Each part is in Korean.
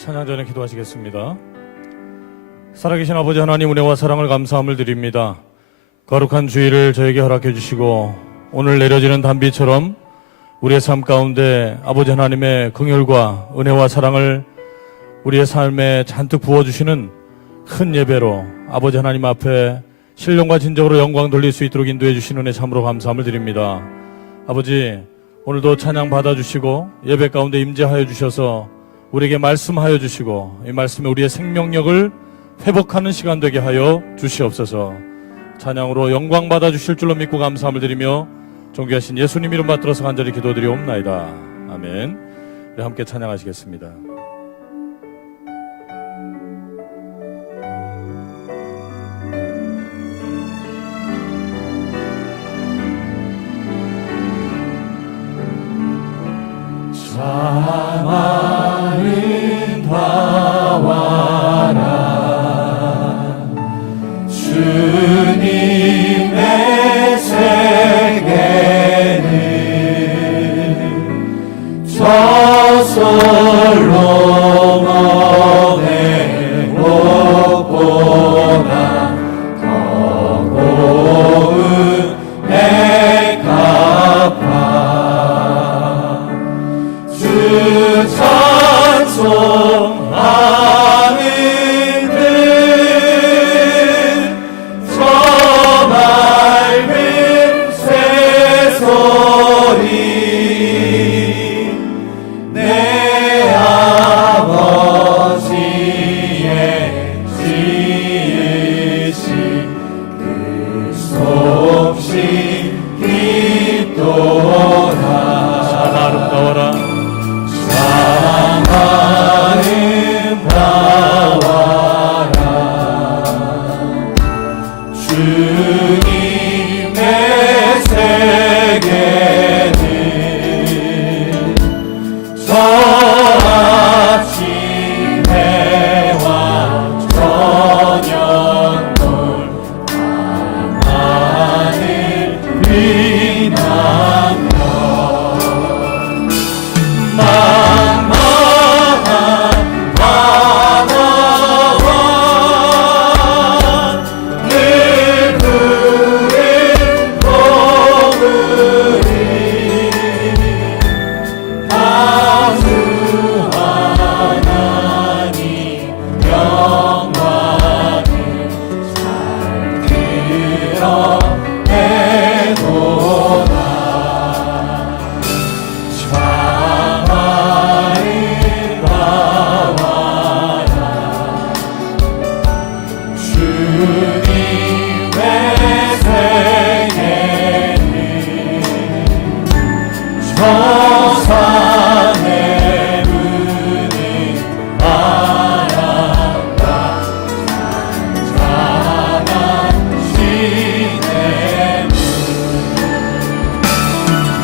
찬양 전에 기도하시겠습니다. 살아계신 아버지 하나님, 은혜와 사랑을 감사함을 드립니다. 거룩한 주일을 저에게 허락해 주시고 오늘 내려지는 단비처럼 우리의 삶 가운데 아버지 하나님의 긍휼과 은혜와 사랑을 우리의 삶에 잔뜩 부어주시는 큰 예배로 아버지 하나님 앞에 신령과 진정으로 영광 돌릴 수 있도록 인도해 주시는 은혜 참으로 감사함을 드립니다. 아버지, 오늘도 찬양 받아주시고 예배 가운데 임재하여 주셔서 우리에게 말씀하여 주시고 이 말씀에 우리의 생명력을 회복하는 시간 되게 하여 주시옵소서. 찬양으로 영광 받아주실 줄로 믿고 감사함을 드리며 존귀하신 예수님 이름 받들어서 간절히 기도드리옵나이다. 아멘. 우리 함께 찬양하시겠습니다. 사망은 다와라 주님의 세계는 저솔로몬의 목보다 더 고운 백합화 찬송하는 듯 저 맑은 새소리 내 아버지의 지으신 그 솜씨 깊도다. 참 아름다워라. 주님의 세계는 저 아침 해와 저녁 놀 밤하늘 빛나며 만만한 바다와 늘 푸른 거울이 다주 하나님 영광을 잘 드러내도다. 참아를 나와라 주님의 세계는 저 산의 문을 바란다. 잔잔한 시냇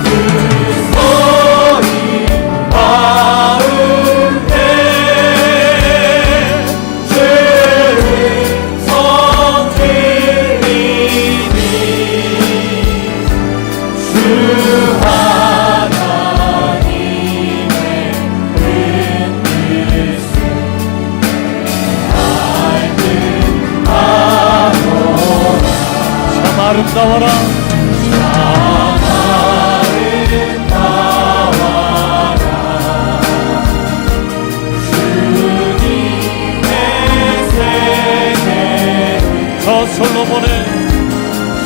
그 소리 가운데 주를 성들리니 주 하나님의 큰 뜻을 알듯 하노라. 참 아름다워라. 솔로몬의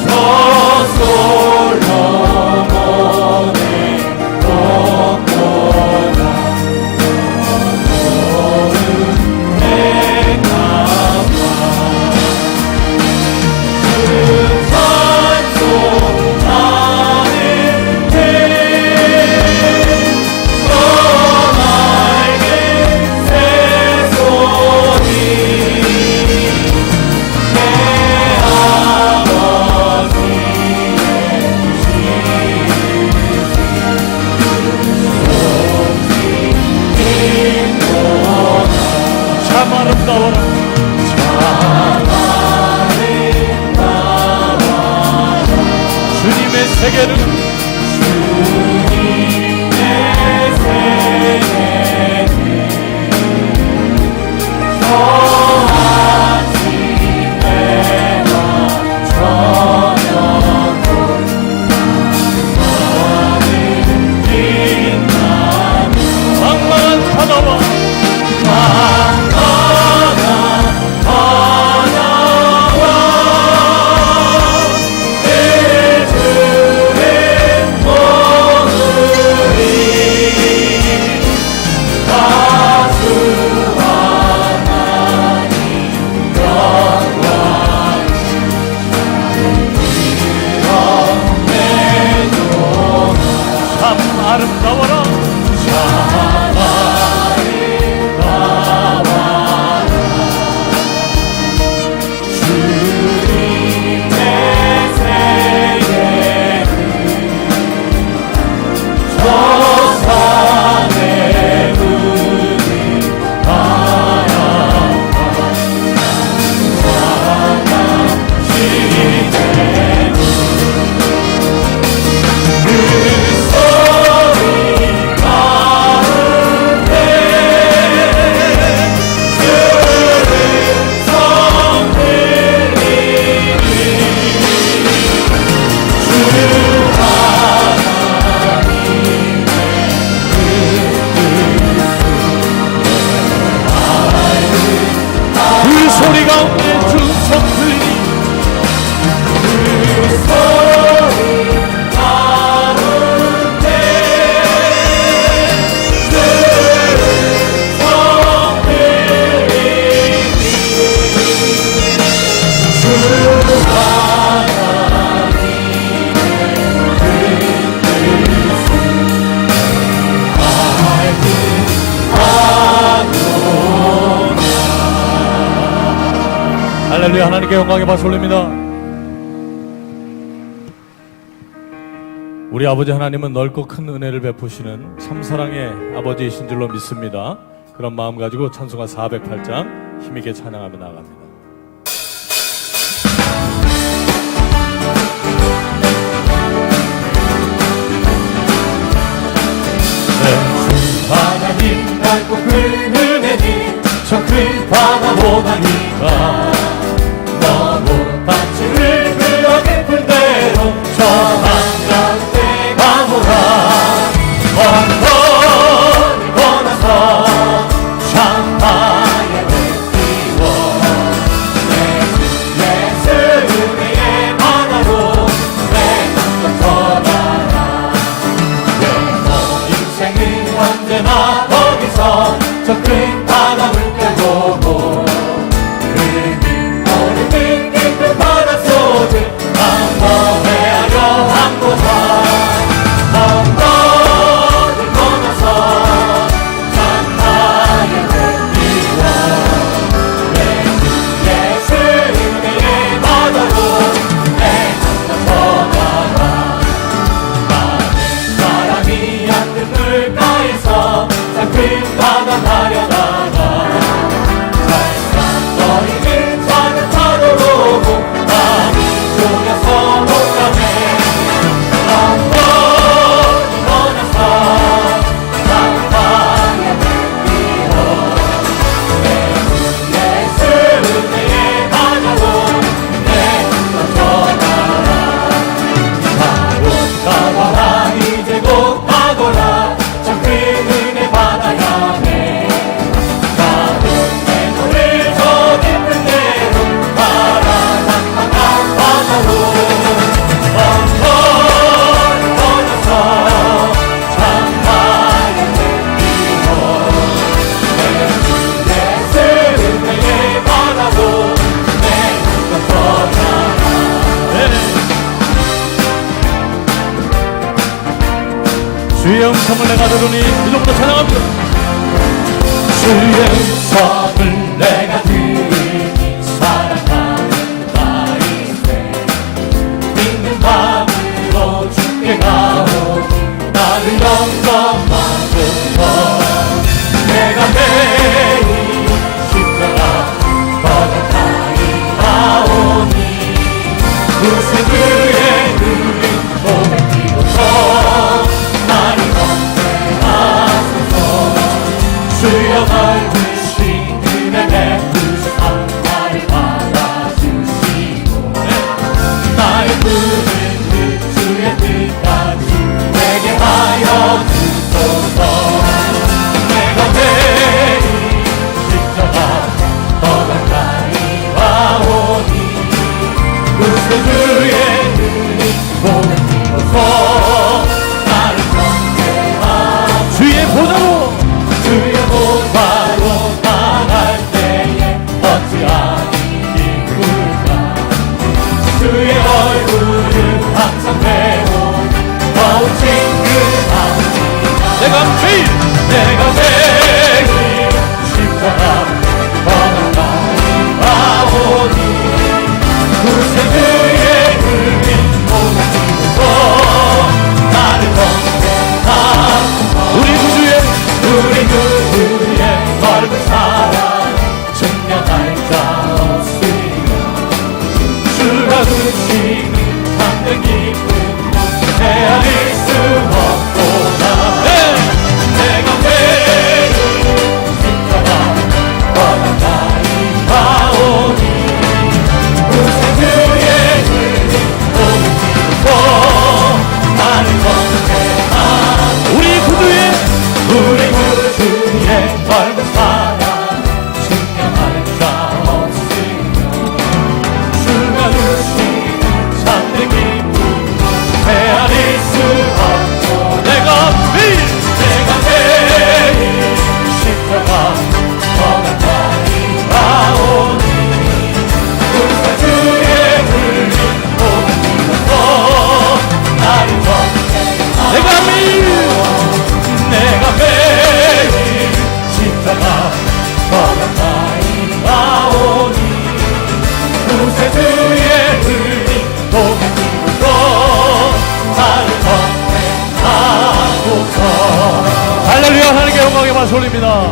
목보다 더 고운 백합화 그 찬송하는 듯 저 맑은 새소리 내 참 아름다워라. 주님의 세계는 나와라. 소리 가운데 주성 들리니 그 소리 가운데 주성 들리니 주 할렐루야. 하나님께 영광의 박수 올립니다. 우리 아버지 하나님은 넓고 큰 은혜를 베푸시는 참사랑의 아버지이신 줄로 믿습니다. 그런 마음 가지고 찬송가 408장 힘있게 찬양하며 나아갑니다. 하나님 밝고 큰 은혜니 저 큰 바다보다니까 너무 밭을 그려 깊은 대로 저 한가운데 가보라 엉덩이 건너서 창파에 띄워 내 예수 은혜의 바다로 내 눈도 떠나라 내 인생은 언제나 거기서 저 큰 바다 물결 보고 흐르는 모르는 깊은 바닷속을 한번 헤아려 한보다 엉덩이 건너서 창파에 띄워 내 예수 은혜의 바다로 내 눈도 떠나라 많은 사람이 앉은 물가에서 큰 바다 가려다가 잘싸거리는 작은 파도로 많이 졸여서 못 가네 엉덩이 건너서 창파에 띄워 내 예수 은혜의 바다로 내 눈도 떠나라 곧 가거라 이제 곧 가거라 저 큰 은혜 바다 향해 가던 내 노를 저 깊은 데로 바라닥한 바다로 엉덩이 건너서 창파에 띄워 내 예수 은혜의 바다로 내 눈도 떠나라 주의 음성을 내가 들으니 그 정도 찬양합니다. 주의 음성을 내가 들으니 사랑하는 나이세 믿는 마음으로 주께 가오니 나를 영접하소서 내가 매일 십자가 버젓하이 나오니 구세 그의 눈을 몸에 띄고서 나를 건대하소서 주여 넓으신 은혜 베푸사 나를 받아주시고 나의 부른 그 주의 뜻까지 내게 하여 주소서 내가 매일 십자가 더 가까이 와오니 구세 주의 박수 올립니다.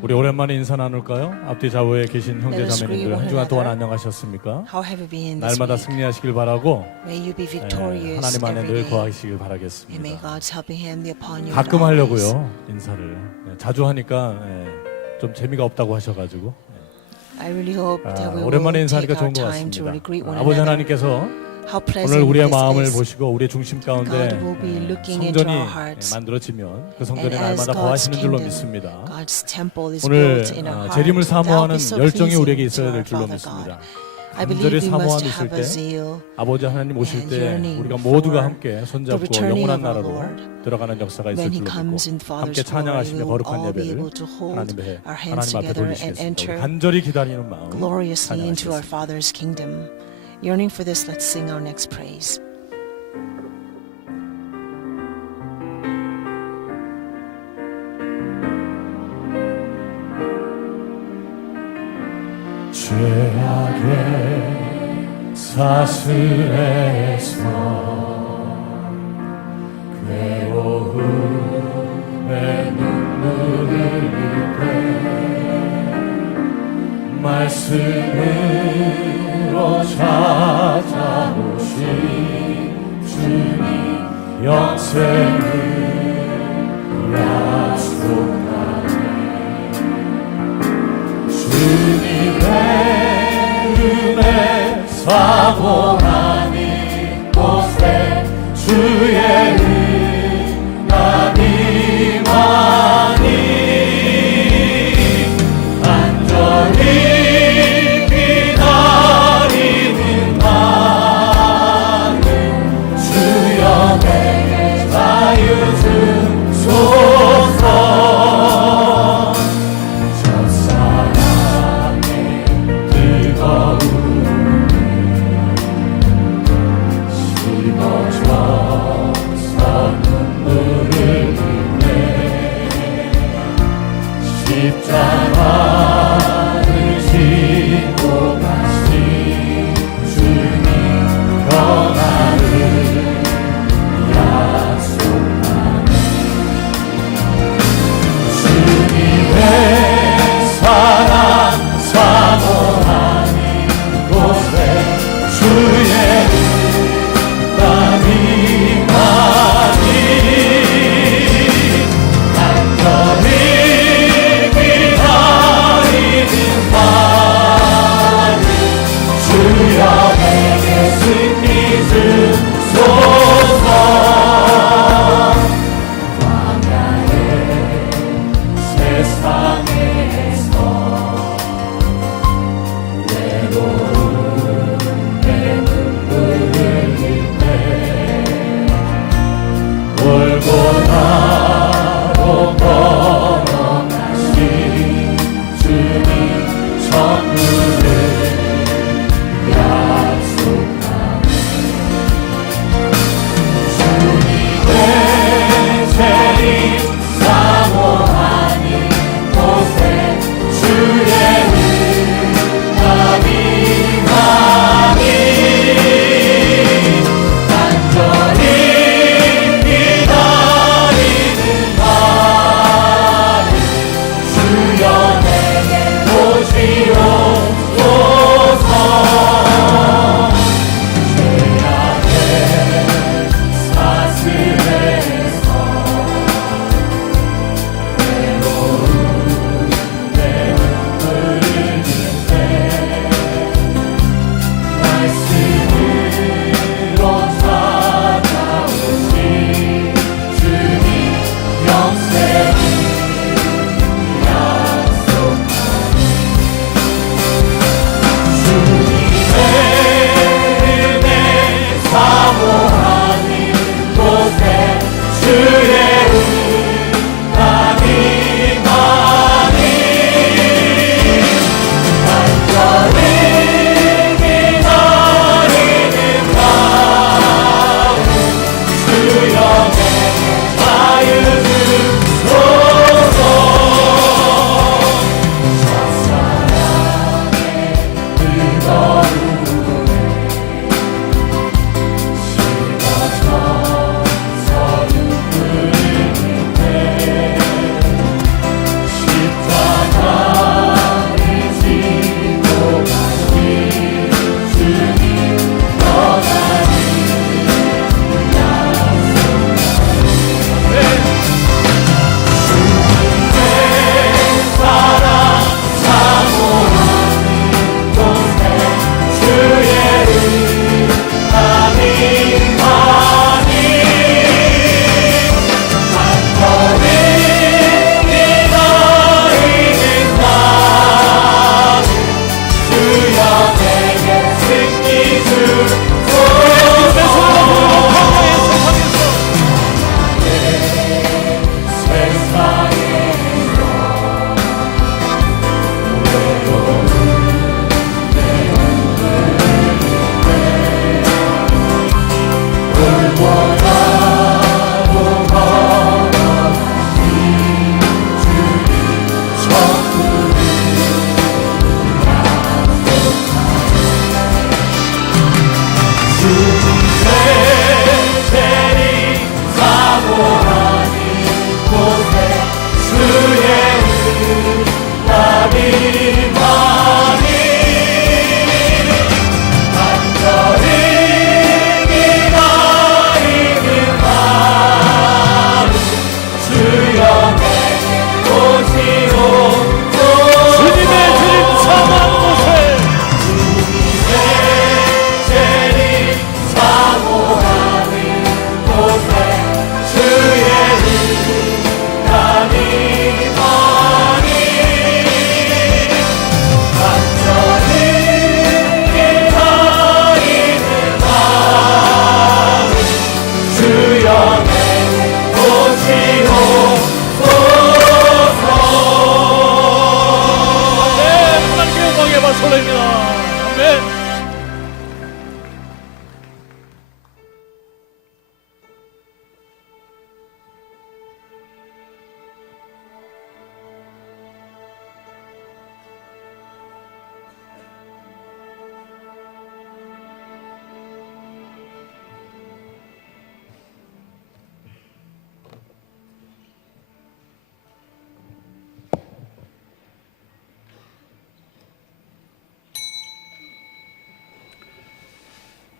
우리 오랜만에 인사 나눌까요? 앞뒤 좌우에 계신 형제 Let us 자매님들 greet 한 one 주간 동안 another. 안녕하셨습니까? How have you been this 날마다 week? 승리하시길 바라고 May you be victorious 하나님 안에 every 늘 day. 거하시길 And may 바라겠습니다. God's helping hand be upon you. 가끔 always. 하려고요 인사를. 자주 하니까 좀 재미가 없다고 하셔가지고 I really hope that we 오랜만에 will 인사하니까 take our 좋은 것 time to really 같습니다. greet one 아버지 another. 하나님께서 How 오늘 pleasant 우리의 this 마음을 is. 보시고 우리의 중심 가운데 God will be looking into 성전이 our hearts. 만들어지면 그 성전이 And as 날마다 God's 거하시는 줄로 kingdom, 믿습니다. God's temple is 오늘 built in our heart. 재림을 That will 사모하는 be so 열정이 pleasing 우리에게 to 있어야 our 될 줄로 Father 믿습니다. God. I 간절히 believe we 사모함이 must 있을 have a 때 zeal 아버지 하나님 오실 and 때 yearning 우리가 모두가 for 함께 the 손잡고 returning 영원한 of our 나라로 Lord. 들어가는 역사가 있을 When He 줄로 comes in 믿고 Father's 함께 glory, we 찬양하시며 will 거룩한 all be 예배를 able to hold 하나님 our hands 앞에 together and 돌리시겠습니다. 우리 enter 간절히 기다리는 마음 gloriously into our 찬양하시겠습니다. Father's kingdom. Yearning for this, let's sing our next praise. 죄악의 사슬에서 괴로움의 눈물을 흘릴 때 말씀으로 찾아오신 주님 영생을 약속하네. 주님의 은혜 사모하니 곳에 주의 은혜가 임하니 간절히 기다리는 마음 주여 내게 자유 주소서. 첫사랑의 뜨거운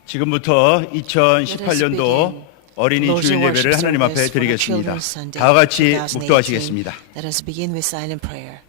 지금부터 2018년도 어린이 Close 주일 your 예배를 worship 하나님 앞에 service for the 드리겠습니다. Children's Sunday 다 같이 2018. 묵도하시겠습니다. Let us begin with silent prayer.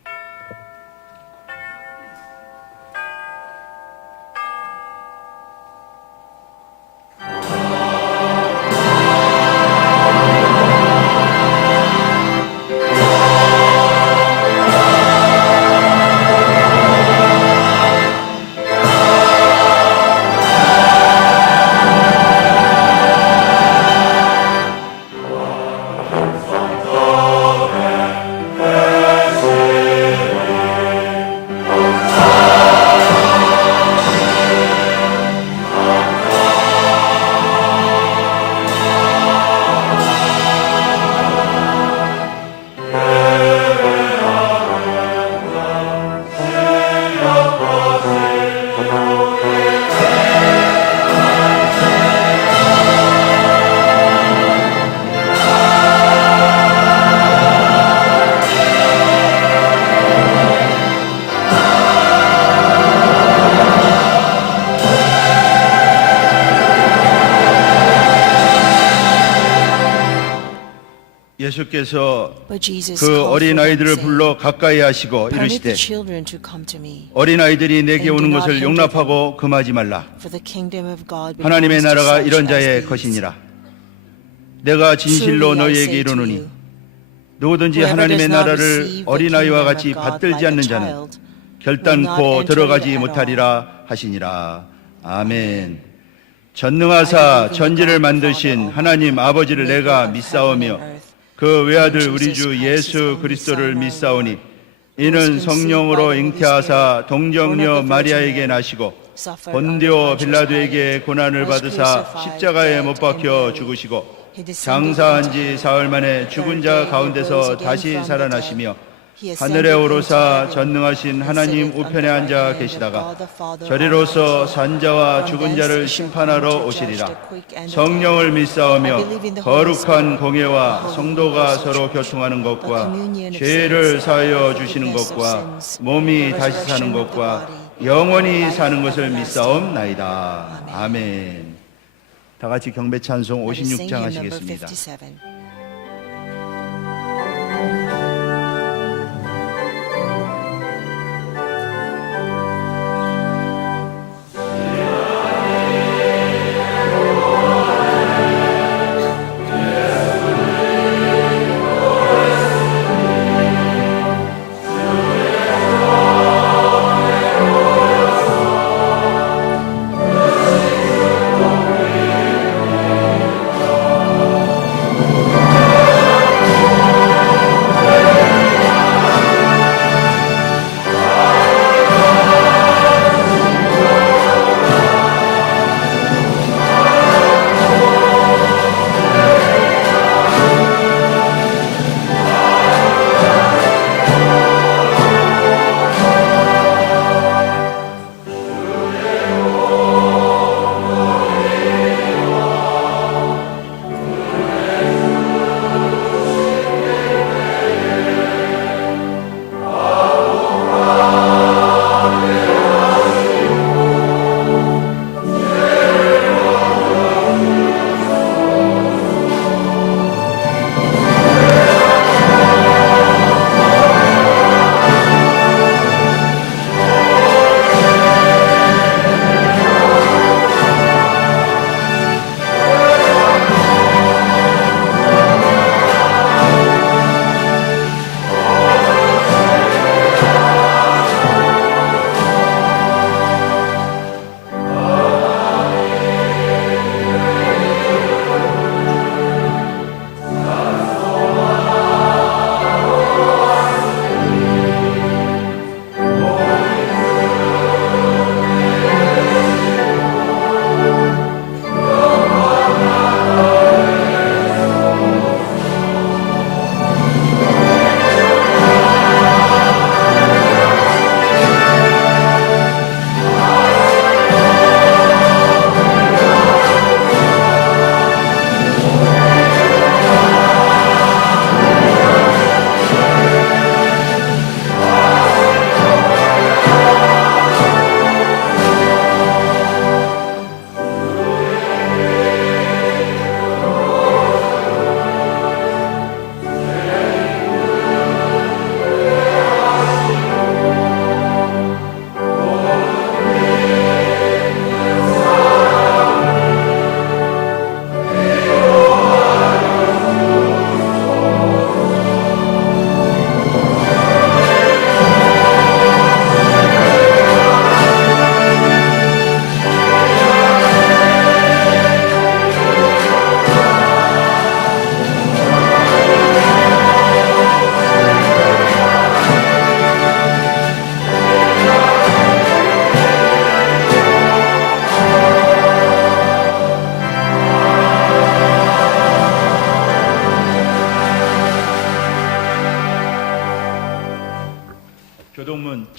예수께서 But Jesus 그 called for 어린 them, 아이들을 saying, 불러 가까이 하시고 Permit 이르시되 the children to come to me, 어린 아이들이 내게 And do 오는 not 것을 hinder 용납하고 금하지 말라. for the kingdom of God 하나님의 belongs to 나라가 such 이런 as 자의 these. 것이니라. 내가 진실로 Truly I 너희에게 say to 이르노니 you, 누구든지 whoever 하나님의 does not 나라를 receive the 어린아이와 kingdom 같이 of God 받들지 like a 않는 자는 child will not 결단코 enter 들어가지 it at 못하리라 하시니라. 아멘. 전능하사 천지를 만드신 하나님 아버지를 내가 믿사오며 그 외아들 우리 주 예수 그리스도를 믿사오니 이는 성령으로 잉태하사 동정녀 마리아에게 나시고 본디오 빌라도에게 고난을 받으사 십자가에 못 박혀 죽으시고 장사한 지 사흘 만에 죽은 자 가운데서 다시 살아나시며 하늘에 오르사 전능하신 하나님 우편에 앉아 계시다가 저리로서 산자와 죽은 자를 심판하러 오시리라. 성령을 믿사오며 거룩한 공예와 성도가 서로 교통하는 것과 죄를 사하여 주시는 것과 몸이 다시 사는 것과 영원히 사는 것을 믿사옵나이다. 아멘. 다 같이 경배 찬송 Let us sing 56장 hymn number 하시겠습니다. 57.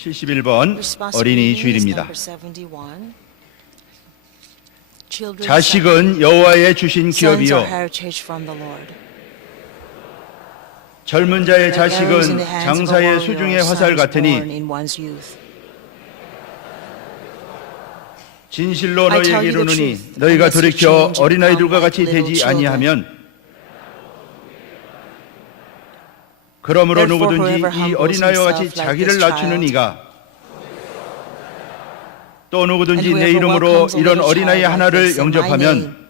71번 Responsible 어린이 reading is 주일입니다. number 71. Children's 자식은 여호와의 주신 Sons are 기업이요 heritage from the Lord. 젊은 자의 Like arrows in 자식은 the hands of a 장사의 warrior, 수중의 sons 화살 born 같으니 in one's youth. 진실로 I tell 너희에게 you the 이르노니 truth, 너희가 unless you 돌이켜 change and 어린아이들과 become 같이 like little 되지 children. 아니하면 그러므로 Therefore, 누구든지 whoever 이 humbles 어린아이와 같이 himself like 자기를 this 낮추는 child, 이가 또 and 누구든지 내 whoever 이름으로 welcomes a 이런 little 어린아이 child like 하나를 this in my 영접하면 name,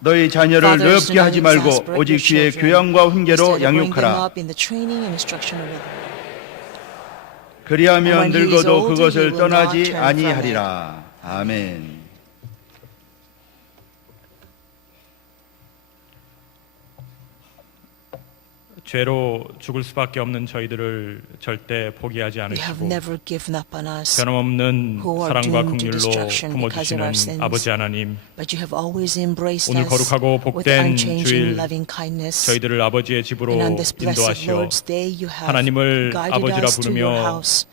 너희 자녀를 fathers, do 어렵게 not 하지 말고 exasperate 오직 your 주의 children. 교양과 훈계로 Instead, bring them 양육하라. up in the training and instruction of the Lord. 그리하면 And when he is 늙어도 older, 그것을 he will not 떠나지 turn from it. 아니하리라. 아멘. 죄로 죽을 수밖에 없는 저희들을 절대 포기하지 You have 않으시고 never given up on us, 변함없는 who are 사랑과 doomed to 긍휼로 destruction because of our 품어주시는 sins. 아버지 하나님, but you have always embraced 오늘 us 거룩하고 with 복된 unchanging 주일 loving kindness. 저희들을 아버지의 집으로 And on this blessed 인도하시어 Lord's Day, you have 하나님을 guided 아버지라 us to your 부르며 house,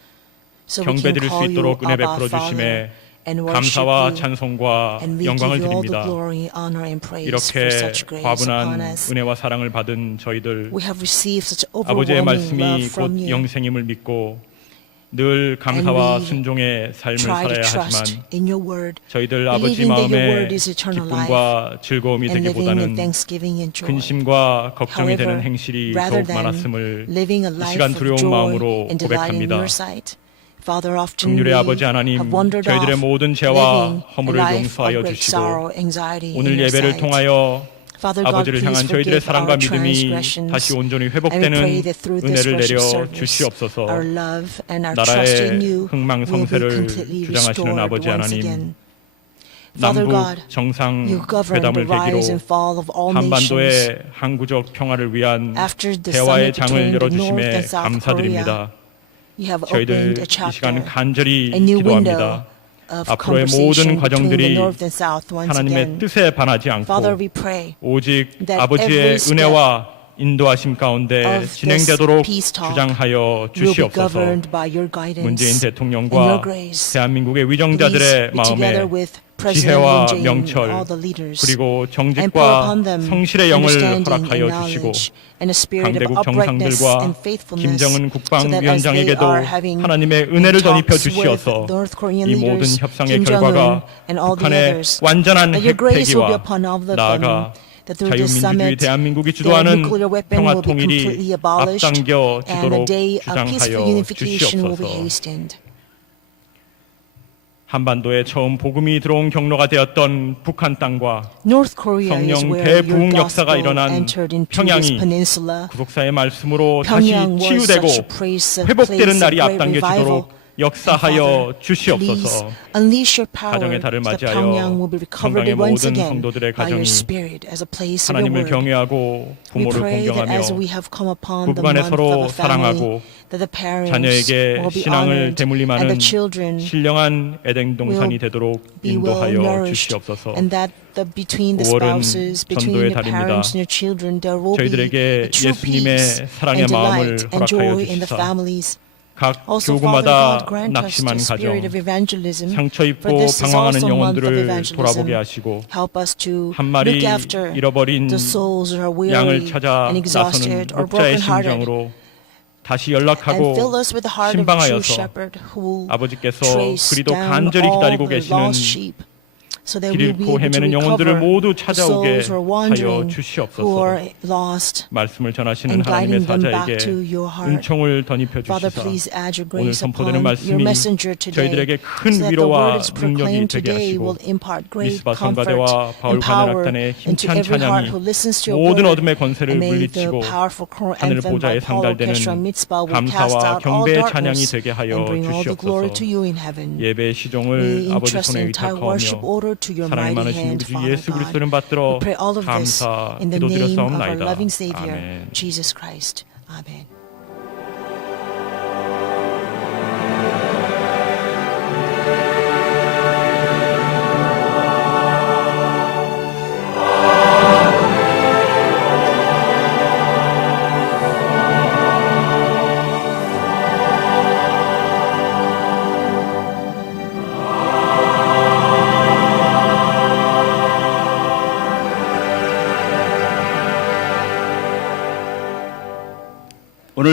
so we can 경배드릴 수 call you 있도록 은혜 Abba 베풀어 Father 주심에 and worship 감사와 you. 찬송과 And we 영광을 give you all the 드립니다. glory, honor, and praise for 이렇게 such grace upon 과분한 us. 은혜와 사랑을 받은 저희들 We have received such 아버지의 overwhelming 말씀이 love 곧 from you. 영생임을 믿고 늘 감사와 And we 순종의 삶을 Try to 살아야 trust 하지만 in your word, 저희들 아버지 believing that your 마음에 word is eternal 기쁨과 즐거움이 and living in 되기보다는 thanksgiving and joy. 근심과 걱정이 되는 However, 행실이 rather 더욱 than 많았음을 living a 이 life 시간 of 두려운 joy 마음으로 and delight in 고백합니다. your sight, Father, often we 긍휼의 아버지 하나님, have wandered 저희들의 off, 모든 죄와 living a 허물을 life 용서하여 of great 주시고 sorrow, anxiety in 오늘 your 예배를 sight. 통하여 Father God, 아버지를 please 향한 저희들의 forgive 사랑과 our 믿음이 transgressions. 다시 온전히 And we 회복되는 pray that through this 은혜를 내려 worship service, 주시옵소서. our love and our trust in 나라의 you will be 흥망성쇠를 completely 주장하시는 restored 아버지 once 하나님, again. Father 남북 God, 정상 you govern the 회담을 계기로 rise and fall of all nations. 한반도의 항구적 평화를 위한 After the 대화의 summit 장을 between the North 열어주심에 and South 감사드립니다. You have 저희들 opened a 이 시간 chapter, 간절히 a new window 기도합니다. of 앞으로의 conversation 모든 between the 과정들이 North and South once 하나님의 again. 뜻에 반하지 Father, 않고 we pray 오직 that 아버지의 every step 은혜와 인도하심 가운데 of this 진행되도록 peace talk 주장하여 will be 주시옵소서. governed by your guidance 문재인 and your 대통령과 grace. 대한민국의 Please 위정자들의 be together 마음에 with President 지혜와 Moon Jae-in and 명철 all the leaders 그리고 and pour 정직과 upon them 성실의 영을 understanding and 허락하여 주시고 knowledge and a spirit of 강대국 uprightness 정상들과 and faithfulness 김정은 so that as they 국방위원장에게도 are having 하나님의 은혜를 덧입혀 talks with 주시어서 North Korean 이 모든 leaders, 협상의 Kim Jong-un 결과가 and all the 북한의 others, 완전한 that your grace will be 핵폐기와 upon all of them, 나아가 that through this 자유민주주의 summit, 대한민국이 the 주도하는 nuclear weapon 평화 will be 통일이 completely abolished 앞당겨 and the 지도록 day of peaceful 주장하여 unification will be 주시옵소서. hastened. 한반도에 처음 복음이 들어온 경로가 되었던 북한 땅과 North Korea is 성령 where your 대부흥 역사가 gospel 일어난 entered into this 평양이 peninsula. 구속사의 말씀으로 다시 Pyongyang was 치유되고 such a place of 회복되는 날이 great 앞당겨지도록 revival. 역사하여 Please 주시옵소서. unleash your power 가정의 달을 so that 맞이하여 Pyongyang will be recovered 건강의 once 모든 again 성도들의 by your 가정이 spirit as a place of your 하나님을 word. 경외하고 We 부모를 pray that 공경하며 as we have come upon the 부부간에 month 서로 of a family, 사랑하고 that the parents 자녀에게 will be 신앙을 honored and 대물림하는 the children 신령한 에덴 동산이 will 되도록 be well 인도하여 nourished, 주시옵소서. and that between the 5월은 spouses, between 전도의 the parents 달입니다. and your children, there will be 저희들에게 a true 예수님의 peace 사랑의 and 마음을 delight and 허락하여 joy in the 주시사 families. 각 Also, Father 교구마다 God, grant us 낙심한 the spirit 가정, of evangelism. 상처 For 입고 this is 방황하는 also a month of 영혼들을 evangelism. 돌아보게 하시고 Help us to 한 마리 look after 잃어버린 the souls who are 양을 weary 찾아 and 나서는 exhausted or 목자의 brokenhearted, 심정으로 다시 and 연락하고 fill us with the heart of a true 신방하여서 shepherd who will 아버지께서 trace 그리도 down 간절히 all 기다리고 the 계시는 lost sheep, so that 길 we will be 잃고 able to 헤매는 영혼들을 recover 모두 the 찾아오게 souls who are 하여 wandering, who 주시옵소서. are lost, 말씀을 전하시는 and 하나님의 guiding them back 사자에게 to your heart. 은총을 덧입혀 Father, 주시사 please add your 오늘 grace 선포되는 upon your 말씀이 messenger today, 저희들에게 큰 so that the 위로와 word is 능력이 proclaimed 되게 today 하시고 will impart great 미스바 comfort 성가대와 바울과 and power 내락단의 into 힘찬 every heart 찬양이 who listens to your 모든 word. 어둠의 권세를 And may the 물리치고 powerful 하늘 anthem by 보좌에 Paul Orchestra 상달되는 Mitzvah will cast 감사와 out all 경배의 찬양이 darkness 되게 하여 and bring all the glory to 주시옵소서. you in heaven. 예배의 We 시종을 아버지 entrust 손에 the entire worship 의탁하오며 order to your 사랑이 mighty 많으신 hand, 우리 주 Father 예수 그리스도 God. 이름 받들어 We pray all of this 감사 in the name of our 기도드렸사옵나이다. loving Savior, 아멘. Jesus Christ. Amen.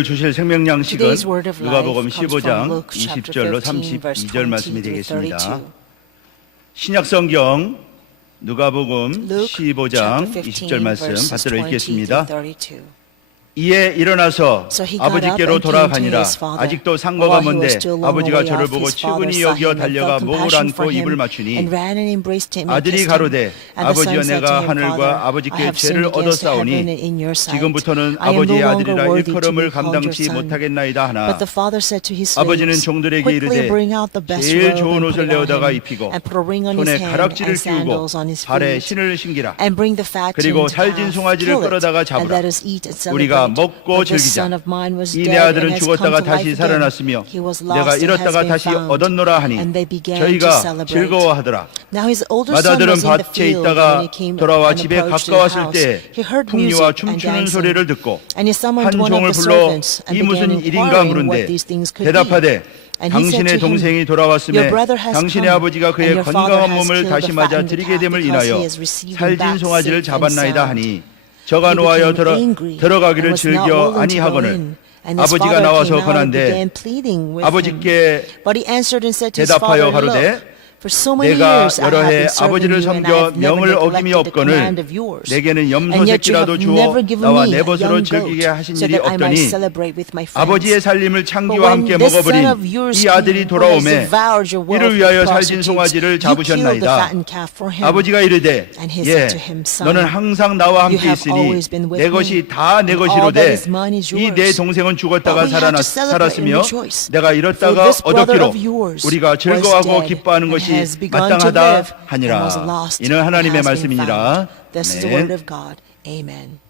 오늘 주실 생명 양식은 Today's word of 누가복음 life comes from 15장 Luke chapter 20절로 15, verse 32절 20 말씀이 through 되겠습니다. 32. 신약 성경 누가복음 Luke 15장 chapter 15, 20절 말씀 verses 받들어 20 읽겠습니다. through 32. 이에 일어나서 So he got 아버지께로 up and came to 돌아가니라. his father. 아직도 상거가 While he 먼데 was still a long 아버지가 way 저를 off, 보고 his father 측은히 saw 여겨 him and 달려가 felt 목을 compassion 안고 for 입을 him 맞추니 and ran and embraced him and 아들이 kissed him. 가로되 And the 아버지여 son said 내가 to him, 하늘과 Father, I 아버지께 have sinned 죄를 against heaven 얻었사오니 and in your sight. 지금부터는 I am no 아버지의 longer 아들이라 worthy to 일컬음을 be called your 감당치 son. 못하겠나이다 하나 But the father said to his 아버지는 slaves, 종들에게 Quickly 이르되 bring out the best 제일 robe 좋은 and put 옷을 it on 내어다가 him, 입히고 and put a ring on his 손에 hand 가락지를 and 끼우고 sandals on his 발에 feet. 신을 신기라. And bring the fattened 그리고 calf, 살진 송아지를 kill it, 끌어다가 and 잡으라. let us eat and 우리가 celebrate. 먹고 For this 즐기자. son of mine was 이 dead 내 and 아들은 has 죽었다가 come to 다시 life again. 살아났으며 He was 내가 lost and has 잃었다가 been 다시 found. 얻었노라 하니 And they began to 저희가 celebrate. 즐거워하더라. Now his older son 맏아들은 was in the 밭에 field, and 있다가 when he came 돌아와 and 집에 approached the 가까웠을 house, 때 he heard 풍류와 music and 춤추는 dancing. 소리를 듣고 And he summoned 한 one of 종을 the 불러 servants and 이 began 무슨 일인가 inquiring 물은데 what these things could be. 대답하되 And he said 당신의 to him, 동생이 Your 돌아왔음에 brother has 당신의 come, 아버지가 and 그의 your father 건강한 has 몸을 killed 다시 the 맞아 fattened 드리게 calf 됨을 because 인하여 he has received him 살진 back 송아지를 safe and 잡았나이다 sound. 하니 저가 He 노하여 became angry 들어가기를 and was not 즐겨 willing to go 아니하거늘 in. And his 아버지가 father 나와서 came out and 권한대 began pleading with him. 아버지께 But he answered and said to his 대답하여 father, 가로되 Look, for so many 내가 years I 여러 have 해 been serving 아버지를 you, and I 섬겨 have never 명을 어김이 neglected the command 없거늘 of yours. 내게는 염소 And yet you have 새끼라도 주어 never given 나와 me 내 a 벗으로 young 즐기게 goat 하신 so 일이 that I might 없더니 celebrate with my friends. 아버지의 살림을 But 창기와 when 함께 this 먹어버린 son of yours 이 아들이 who has 돌아오매 devoured your wealth 이를 위하여 with 살진 prostitutes, 송아지를 you killed the 잡으셨나이다. fattened calf for him. 아버지가 이르되 And he said to 예 him, Son, 너는 항상 나와 you 함께 have 있으니 always been with 내 me, 것이 다 내 and all 것이로되 that is mine is 이 내 yours. 동생은 죽었다가 But we have to celebrate and 살았으며 rejoice. 내가 For 잃었다가 this brother 얻었기로 of yours 우리가 was 즐거워하고 dead 기뻐하는 and 것이 has begun to 마땅하다 live and was 하니라. lost 이는 and 하나님의 has been 말씀이니라. found. This is the word 아멘. of God. Amen.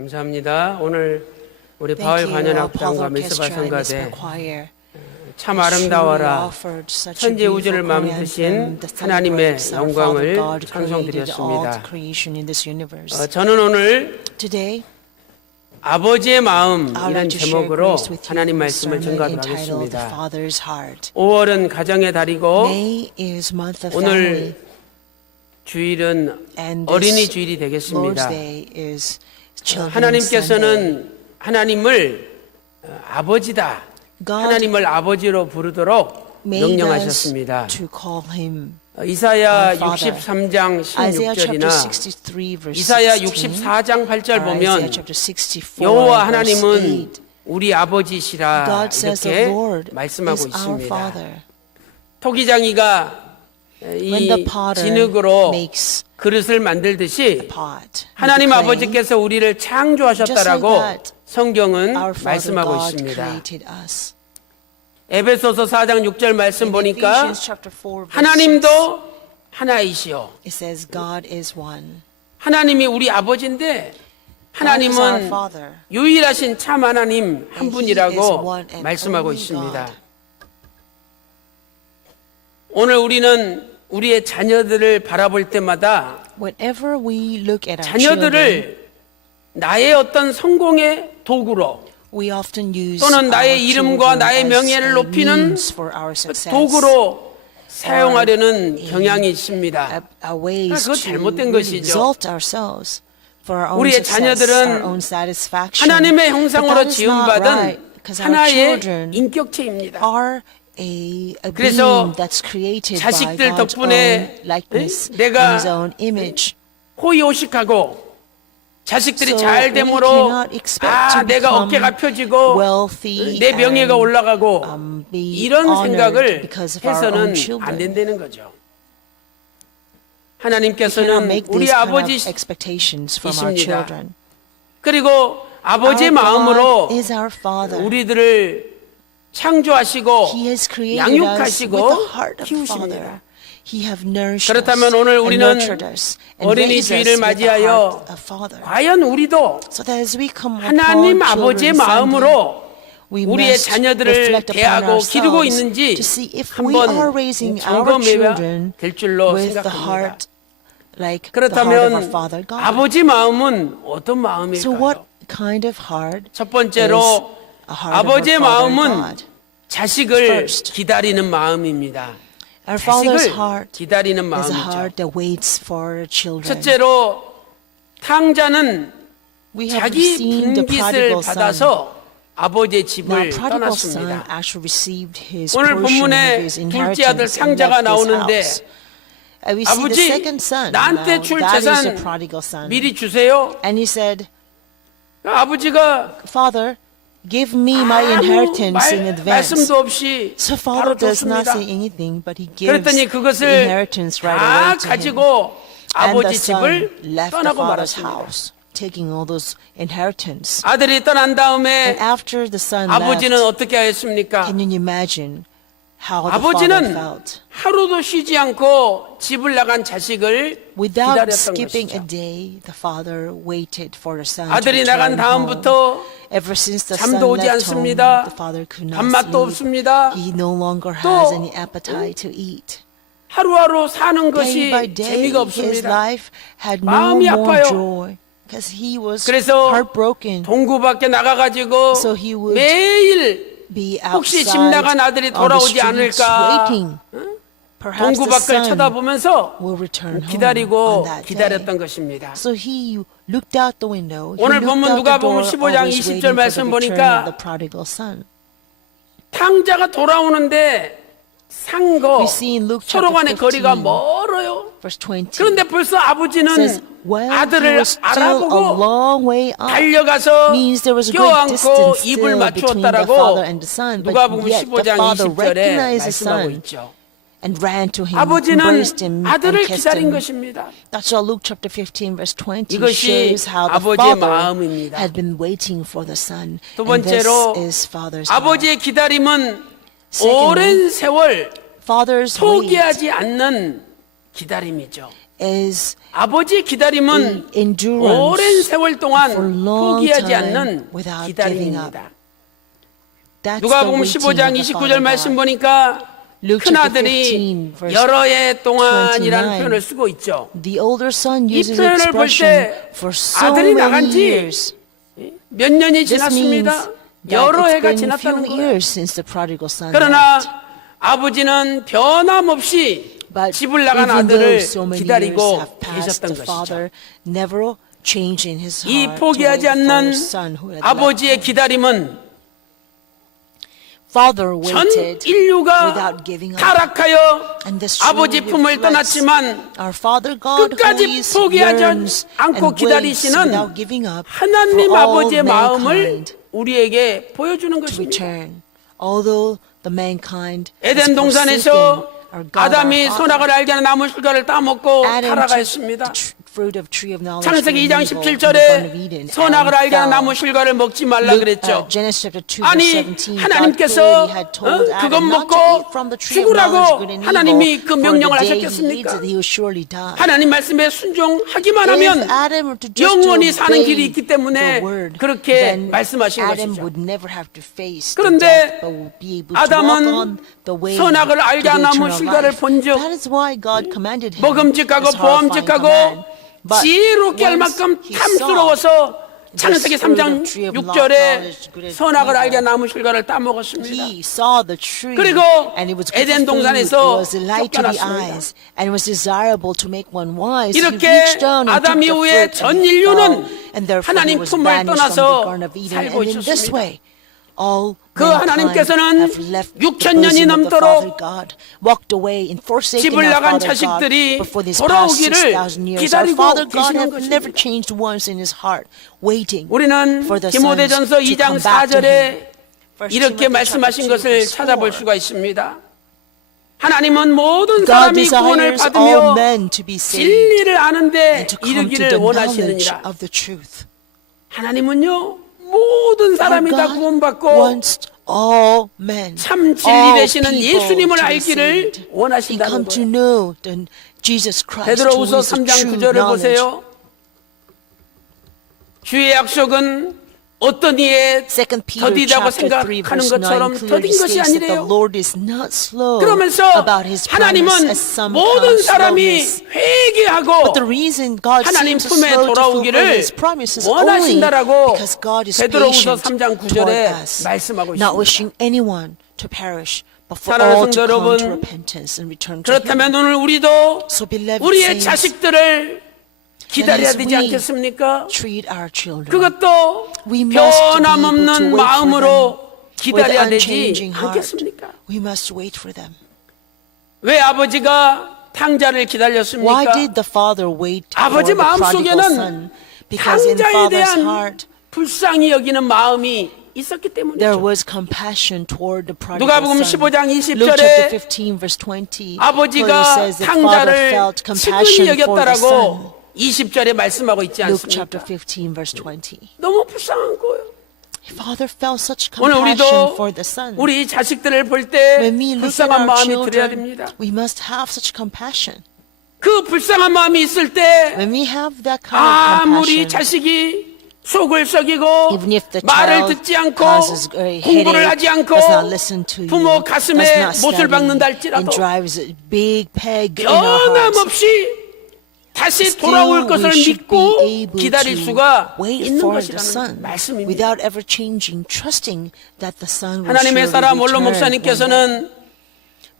감사합니다. 오늘 우리 Thank 바울 you, 관현악단과 Paul 미스바 Orchestra and Mitzvah 성가대 Choir. 참 Truly 아름다워라 offered such a 천지 beautiful 우주를 chorus 만드신 and the 하나님의 celebrates our Father 영광을 God created all 찬송드렸습니다. the creation in this universe. 저는 오늘 Today, 아버지의 마음 I would 이런 like to share 제목으로 grace with you 하나님 in a 말씀을 sermon 전가하도록 entitled The 하겠습니다. Father's Heart. 5월은 가정의 달이고 May is month of 오늘 family, 주일은 and 어린이 this 주일이 Lord's 되겠습니다. Day is Children's Sunday. 하나님께서는 하나님을 아버지다. God 하나님을 아버지로 부르도록 made us 명령하셨습니다. to call him 이사야 Our Father. 63장 Isaiah chapter 16절이나 63 verse 이사야 16, 64장 8절 or 보면 Isaiah chapter 64 여호와 verse 하나님은 8. 우리 아버지시라 God says the 이렇게 Lord 말씀하고 is our 있습니다. Father. 토기장이가 When 이 the potter 진흙으로 makes 그릇을 만들듯이 pot, 하나님 with the clay, 아버지께서 우리를 창조하셨다라고 just like that, 성경은 our Father 말씀하고 God 있습니다. created us. 에베소서 4장 6절 말씀 In 보니까 Ephesians chapter 4 verse 6, 하나님도 하나이시요. it says God is one. 하나님이 우리 아버지인데 God is our 하나님은 Father. 유일하신 참 하나님 한 And He is 분이라고 one and 말씀하고 only 있습니다. God. 오늘 우리는 우리의 자녀들을 바라볼 때마다 Whenever we look at our children, 자녀들을 나의 어떤 성공의 도구로 we often use 또는 나의 our 이름과 children 나의 as 명예를 a 높이는 means for our success. 도구로 사용하려는 경향이 있습니다. a ways 그거 to 잘못된 really 것이죠. exalt ourselves for our own 우리의 success, 자녀들은 our own satisfaction. 하나님의 But 형상으로 that is not 지음받은 right, because our 하나의 children 인격체입니다. are a 그래서 being that's created by 자식들 God's 덕분에 own likeness, 내가 His own image. 호의호식하고 자식들이 So 잘 we 됨으로 cannot expect to 내가 become 어깨가 펴지고 wealthy 내 명예가 and, 올라가고 be 이런 honored 생각을 because of our own 해서는 children. 안 된다는 거죠. We cannot 하나님께서는 make 우리 these kind 아버지 of expectations from our 이십니다. children. 그리고 아버지의 Our 마음으로 God is our Father. 우리들을 창조하시고 He has created us with 양육하시고 the heart of 키우십니다. Father. He have nourished 그렇다면 us 오늘 and 우리는 nurtured us and 어린이 raised us 주일을 with the 맞이하여 heart of Father. 과연 우리도 So that as we come 하나님 upon 아버지의 Children's Sunday, 마음으로 we 우리의 must 자녀들을 reflect upon 대하고 기르고 ourselves 있는지 to see if we are 한번 raising our 점검해야 children 될 줄로 with the 생각합니다. heart like the heart of our 그렇다면 Father God. 아버지 마음은 어떤 So what 마음일까요? kind of heart 첫 is 번째로 a heart of our 아버지의 Father 마음은 God? 자식을 First, 기다리는 마음입니다. Our Father's 자식을 heart 기다리는 is a 마음이죠. heart that waits for children. 첫째로 탕자는 We have 자기 seen the 빈깃을 prodigal son. 받아서 아버지의 Now, 집을 prodigal son 떠났습니다. actually received his 오늘 portion of 본문에 his 둘째 아들 inheritance and 상자가 left his 나오는데 house. We see the 아버지 second son. 나한테 Now, 줄 that is the 재산 prodigal son. 미리 주세요. And he said, 아버지가 Father, give me my inheritance in advance. 말씀도 없이 So Father 바로 does not 줬습니다. say anything, but he gives 그랬더니 the 그것을 inheritance right 다 away to him. 가지고 And the 아버지 son 집을 left the 떠나고 father's 말았습니다. house, taking all those inheritance. 아들이 떠난 다음에 And after the son 아버지는 left, 어떻게 하였습니까? can you imagine how the father 아버지는 felt? 하루도 쉬지 않고 집을 나간 자식을 Without 기다렸던 skipping a 것이죠. day, the father waited for the son to 아들이 나간 return home. 다음부터 Ever since the son 잠도 오지 left home, 않습니다. the father could not 밥맛도 sleep. 없습니다. He no longer 또 has any appetite to eat. 하루하루 사는 Day 것이 by day, 재미가 his 없습니다. life had no 마음이 more 아파요. joy because he was 그래서 heartbroken. 동구 밖에 나가가지고 So he would 매일 Be 혹시 집 outside 나간 아들이 on the 돌아오지 streets 않을까 waiting. Perhaps 동구 the 밖을 son 쳐다보면서 will return home 기다리고 on that day. 기다렸던 것입니다. So he looked out the window. He 오늘 looked 본문 out the 누가복음 door, 15장 always 20절 waiting for 말씀 the return 보니까 of the prodigal son. 탕자가 돌아오는데 산거 We see in Luke 서로 간의 chapter 거리가 15, 멀어요. verse 20. 그런데 벌써 아버지는 says, well, he 아들을 was still a 알아보고 long way up. 달려가서 Means there was a great 껴안고 distance 입을 still between the 맞추었다라고 father and the son. But 누가복음 yet the 15장 father 20절에 recognized the 말씀하고 son 있죠. and ran to him, 아버지는 embraced him, and 아들을 kissed 기다린 him. 것입니다. That's why Luke chapter 15 verse 20 이것이 shows how the 아버지의 father 마음입니다. had been waiting for the son. 두 And this 번째로 is father's heart. 아버지의 기다림은 Secondly, 오랜 세월 Father's wait 포기하지 않는 기다림이죠. is 아버지의 기다림은 endurance 오랜 세월 동안 for long 포기하지 time 않는 without giving up. 기다림입니다. That's the 누가복음 waiting 15장 of the 29절 Father 말씀 God. 보니까 Luke chapter 큰아들이 15, verse 여러 해 동안이라는 29. 표현을 쓰고 있죠. The older son 이 uses the 표현을 볼 expression 때 for so 아들이 many 나간 지 years. 몇 년이 This means 지났습니다. that 여러 it's 해가 been a few 지났다는 거예요. years since the prodigal son 그러나 left. 아버지는 변함없이 But 집을 나간 even though 아들을 so many years 기다리고 have passed, 계셨던 the 것이죠. father never changed in his 이 heart to wait 포기하지 for 않는 his son who had left. 아버지의 기다림은 Father 전 waited 인류가 without giving up. 타락하여 And this 아버지 truly 품을 reflects 떠났지만 our Father God who 끝까지 is 포기하지 yearns 않고 and waits 기다리시는 without giving up 하나님 for all 아버지의 마음을 mankind 우리에게 보여주는 to 것입니다. return. Although the mankind has 에덴 forsaken 동산에서 our God, our 아담이 Father, 선악을 알게 하는 나무 실과를 따먹고 Adam 타락하였습니다. took the fruit of tree of knowledge 창세기 good 2장 and evil from the Garden of 17절에 Eden 선악을 and 알게 하는 fell. 나무 실과를 먹지 말라 그랬죠. Genesis chapter 2 아니 verse 17, 하나님께서 God clearly had told 그것 Adam not to 먹고 eat from the tree of knowledge 죽으라고 good and evil, 하나님이 그 for 명령을 the day he 하셨겠습니까? eats it, he will surely die. 하나님 말씀에 순종하기만 If 하면 Adam were to just 영원히 obey 사는 길이 있기 때문에 the word, 그렇게 then 말씀하신 Adam 것이죠. would never have to face the 그런데 death, but would be able to walk 아담은 on the way 선악을 to 알게 the 하는 나무 eternal 실과를 life. 본즉 That is why God commanded him 먹음직하고 this horrifying 보암직하고 command. But 지혜롭게 할 once 만큼 he 탐스러워서 the 창세기 fruit 3장 of tree of 6절에 knowledge, good and 선악을 evil, 알게 한 나무 실과를 따먹었습니다. he saw the tree 그리고 and it was good 에덴 for food. It 동산에서 was a light to the 쫓겨났습니다. eyes and it was desirable to make one wise. He 이렇게 reached down and took 아담 the 이후에 fruit 전 and he 인류는 fell, and therefore he 하나님 was 품을 banished from the 떠나서 Garden of Eden. 살고 And in this 있었습니다. way, all 그 mankind 하나님께서는 have left the 6,000 년이 bosom of the 넘도록 Father God, walked away and forsaken 집을 our 나간 Father God. 자식들이 But for these past 돌아오기를 6,000 years, our 기다리고 Father God 계시는 have never 것입니다. changed once in His heart, waiting 우리는 for the sons 디모데전서 to 2장 come back to 4절에 Him. 이렇게 말씀하신 것을 찾아볼 수가 있습니다. 하나님은 모든 God 사람이 구원을 desires all 받으며 men to be saved 진리를 아는데 and to come to 이르기를 the knowledge 원하시느니라. of the truth. 하나님은요 모든 Our 사람이 다 God 구원받고 wants all men, 참 진리 all 되시는 people 예수님을 to be 알기를 saved and 원하신다는 come to 거예요. know the Jesus Christ, who 베드로후서 is the 3장 true 9절을 knowledge. 보세요. 주의 약속은 어떤 이에 2 Peter 더디다고 chapter 3 생각하는 verse 9 것처럼 clearly 더딘 것이 states that the 아니래요. Lord is not slow 그러면서 about His promise, 하나님은 as some 모든 count 사람이 slowness. 회개하고 But the reason God 하나님 seems 품에 slow to fulfill 돌아오기를 His promises only 원하신다라고 because God is 베드로후서 patient 3장 toward 9절에 us, 말씀하고 not 있습니다. wishing anyone to perish, but for 사랑하는 all to 성도 come 여러분, to repentance and return to Him. 그렇다면 오늘 우리도 So beloved 우리의 saints, 자식들을 기다려야 then as 되지 we 않겠습니까? treat our children 그것도 We must be able to 변함없는 wait for 마음으로 with 기다려야 되지 unchanging heart. 않겠습니까? We must wait for them. 왜 아버지가 탕자를 Why 기다렸습니까? did the father wait for 아버지 the prodigal 마음속에는 son? Because in 탕자에 father's 대한 heart 불쌍히 여기는 마음이 있었기 there 때문이죠. was compassion toward the prodigal 누가복음 son. 15장 Luke chapter 20절에 15 verse 20 아버지가 clearly says that father 탕자를 felt 측은히 compassion for the son. 여겼다라고 20절에 말씀하고 있지 Luke chapter 않습니까? 15 verse 20. 너무 불쌍한 거예요. Father felt such 오늘 compassion 우리도 for the son. 우리 자식들을 볼 때 When we look at 불쌍한 our 마음이 들어야 children, 됩니다. we must have such compassion. 그 불쌍한 마음이 있을 때 When we have that kind of 아무리 compassion, 자식이 속을 썩이고 even if the 말을 child 듣지 않고 causes a 공부를 headache, 하지 않고 does not listen to you, 부모 does 가슴에 not 못을 박는다 study, and 할지라도 drives a big peg in our hearts, 변함없이 다시 still 돌아올 we 것을 should 믿고 be able 기다릴 to 수가 wait 있는 for the 것이라는 son 말씀입니다. without ever changing, trusting that the son will 하나님의 surely 사람 원로 return one day. 목사님께서는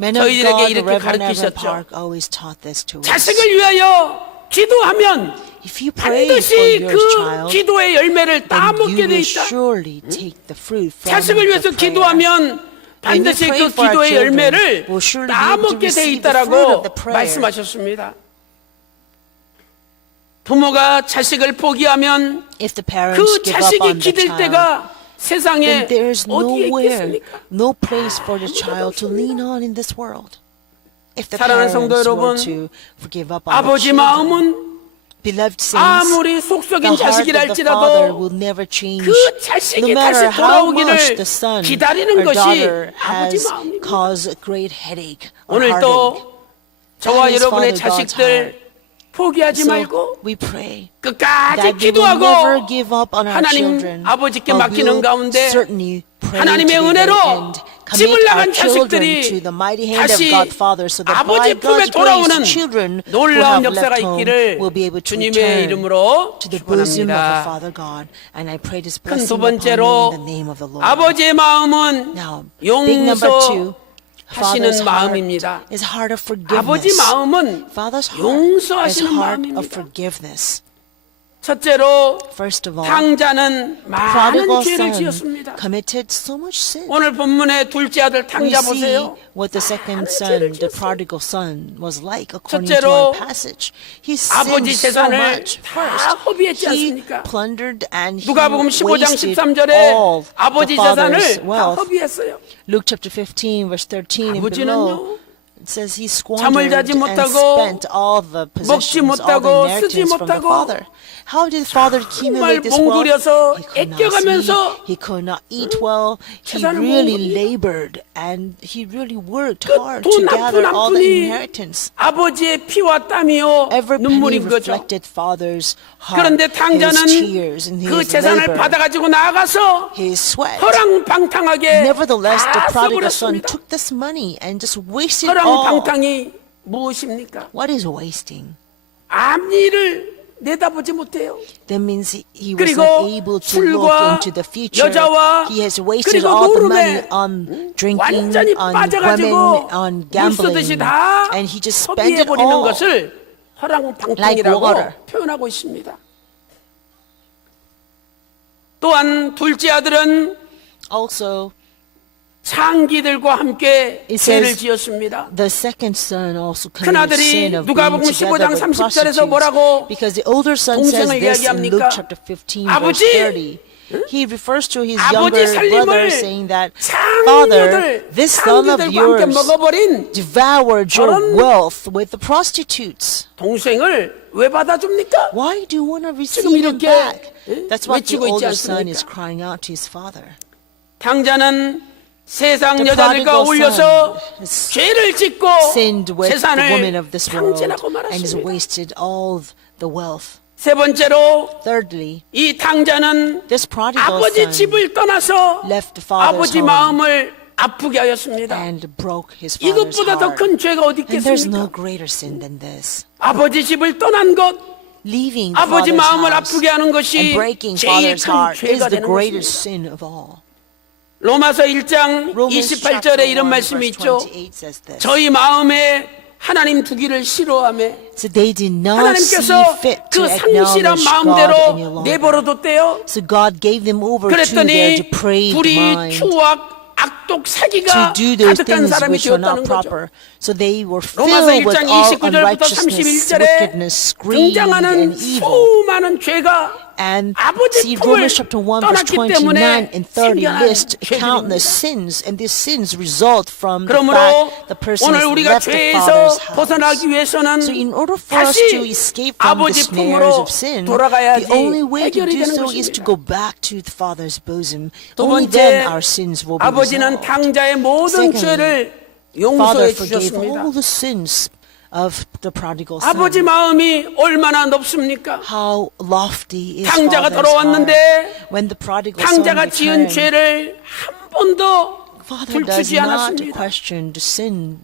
Men of 저희들에게 God, the 이렇게 Reverend 가르치셨죠. Evan Park always taught this to us. 자식을 위하여 기도하면 If you pray for 반드시 your 그 child, 기도의 열매를 then 따먹게 you 돼 will 있다. surely take the fruit from 자식을 the 위해서 prayer. 기도하면 반드시 pray 그 for our 기도의 children, 열매를 we'll surely be able to 따먹게 돼 receive the fruit of 있다라고 the prayer. 말씀하셨습니다. 부모가 자식을 포기하면 If the parents 그 give up 자식이 on the 기댈 child, 때가 세상에 then there's 어디에 nowhere, 있겠습니까? no place for the child to lean on in this world. If the 사랑하는 parents 성도 were 여러분, to give up on the 아버지 children, 마음은 beloved saints, 아무리 the 속썩인 heart 자식이라 of the father 할지라도 will never change. 그 자식이 No matter 다시 how much 돌아오기를 the son 기다리는 or 것이 daughter 아버지 has 마음입니다. caused a great headache or 오늘 heartache. 또 저와 That is 여러분의 Father God's 자식들 포기하지 So 말고 we pray 끝까지 that we will never 기도하고 give up on our 하나님 children, 아버지께 but 맡기는 we'll 가운데 certainly pray 하나님의 to the 은혜로 very end, 집을 commit our 나간 children 자식들이 to the mighty hand of 다시 God Father, so that 아버지 by 품에 God's 돌아오는 grace, children who 놀라운 have 역사가 left home 있기를 will be able to 주님의 return 이름으로 to the bosom of the 축원합니다. Father God. And I pray this 큰 blessing 두 upon you 번째로 in the name of the Lord. 아버지의 마음은 Now, big number two, 용서하시는 Father's heart 마음입니다. is a heart of 아버지 forgiveness. 마음은 Father's heart is a 용서하시는 heart of 마음입니다. forgiveness. 첫째로 First of all, 탕자는 많은 prodigal 죄를 son 지었습니다. committed so much sin. 오늘 본문의 둘째 아들 We 탕자 see 보세요. what the second 많은 son, 죄를 the 지었어요. prodigal son, was like according to 첫째로 our passage. He 아버지 sinned so 재산을 much. 다 First, 허비했지 he 않습니까? plundered and he 누가복음 15장 wasted 13절에 all 아버지 the father's 재산을 다 wealth. 허비했어요. Luke chapter 15, verse 13 and 아버지는요, below. It says he 잠을 squandered 자지 and 못하고 spent all the 먹지 possessions, all the 못하고 쓰지 inheritance from the 못하고 father. How did the father accumulate this wealth? 몽졸여서 He could not 애껴가면서 sleep, he could not eat well. He 재산을 really 모읍니다. labored and he really worked hard 또 to 나쁜 gather all the 남편이 inheritance. 아버지의 피와 땀이요 Every 눈물인 penny 거죠. reflected father's heart, 그런데 his 탕자는 tears and 그 his 재산을 labor, 받아가지고 나가서 his sweat. 허랑방탕하게 Nevertheless, the 다 prodigal son 써버렸습니다. took this money and just wasted all. 허랑방탕이 무엇입니까? What is wasting? 앞일을 내다보지 못해요. That means he was 그리고 not able to look 술과 into the future. 여자와 He has wasted 그리고 all the 노름에 money on drinking, 완전히 on 빠져가지고 women, on 물 쏘듯이 gambling, 다 and he just spent it 허비해버리는 all. 것을 허랑방탕이라고 like water. 표현하고 있습니다. 또한 둘째 아들은 Also, 창기들과 함께 It 죄를 says 지었습니다. the second son also 큰 committed 아들이 sin of being 누가복음 together 15장 with 30절에서 prostitutes. 뭐라고 Because the older son says 동생을 this in 이야기합니까? Luke chapter 15, verse 아버지, 30. He refers to his 아버지 younger brother 살림을 saying that, Father, 창녀들, this son of 창기들과 함께 yours 먹어버린 devoured your 저런 wealth with the prostitutes. 동생을 왜 받아줍니까? Why do you want to 지금 receive him 이렇게 back? That's what the 외치고 있지 older son is 않습니까? crying out to his father. 탕자는 세상 The 여자들과 prodigal 어울려서 son has 죄를 짓고 sinned with the women 재산을 of this world 탕진하고 and has 말았습니다. wasted all the wealth. 세 번째로 Thirdly, 이 탕자는 this prodigal 아버지 son 집을 떠나서 left father's 아버지 home 마음을 아프게 하였습니다. and broke his father's 이것보다 더 heart. 큰 죄가 어디 And there's 있겠습니까? no greater sin than this. 아버지 집을 떠난 것, Leaving 아버지 father's 마음을 house 아프게 하는 것이 and breaking 제일 father's 큰 heart is 죄가 the 되는 greatest 것입니다. sin of all. 로마서 1장 Romans chapter 28절에 이런 1, 말씀이 verse 있죠. 28 says this. 저희 마음에 하나님 두기를 싫어하며 So they did not see 하나님께서 fit 그 to 상실한 acknowledge God any 마음대로 longer. 내버려뒀대요. So God gave them over to their 그랬더니 depraved 불의, mind 추악, 악독, to 사기가 do those 가득한 things 사람이 which were 되었다는 not 거죠. proper. So they were 로마서 filled with 1장 all 29절부터 unrighteousness, 31절에 wickedness, greed, 등장하는 and evil. 수많은 죄가 And 아버지 see 품을 Romans chapter 1 verse 떠났기 29 때문에 and 30 생겨난 list countless 죄들입니다. sins, and these sins result from the 그러므로 fact the person 오늘 has 우리가 left the 죄에서 father's house. 벗어나기 위해서는 So in order for us to 다시 escape from the 아버지 snares 품으로 of sin, 돌아가야지 the only way to 해결이 do 되는 so is to 것입니다. go back to the father's bosom. 두 Only 번째, then our sins will be 아버지는 resolved. 탕자의 모든 Secondly, 죄를 Father 용서해 forgave 주셨습니다. all the sins of the prodigal 아버지 son. 마음이 얼마나 높습니까? How lofty is 탕자가 Father's 돌아왔는데 heart. When the prodigal son 탕자가 지은 returned, 죄를 한 번도 Father does 들추지 not 않았습니다. question the sin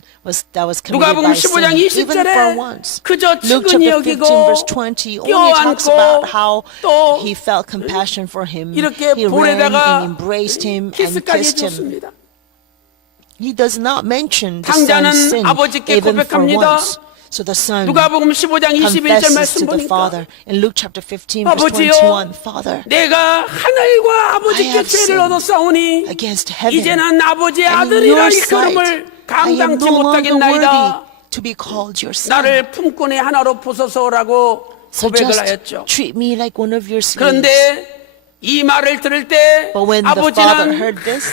that was committed 누가복음 by sin, 15장 even for 20절에 once. 그저 Luke 측은히 chapter 15 여기고 verse 20 only talks about how 또 he felt compassion for him. 이렇게 He ran 볼에다가 and embraced him and 키스까지 kissed him. 해줬습니다. He does not mention the 탕자는 son's sin 아버지께 even for 고백합니다. once. So the son 누가복음 15장 21절 confesses 말씀 to the 보니까 father in Luke chapter 15 verse 아버지여 21, Father, 내가 하늘과 I 아버지께 have 죄를 sinned 얻었사오니 against heaven 이제는 아버지의 and in 아들이라 your 일컬음을 sight, I am 감당치 no longer 못하겠나이다. worthy to be called your son. 나를 품꾼의 하나로 보소서라고 So 고백을 just 하였죠. treat me like one of your slaves. 그런데 이 말을 들을 때 But when the father 아버지는 heard this,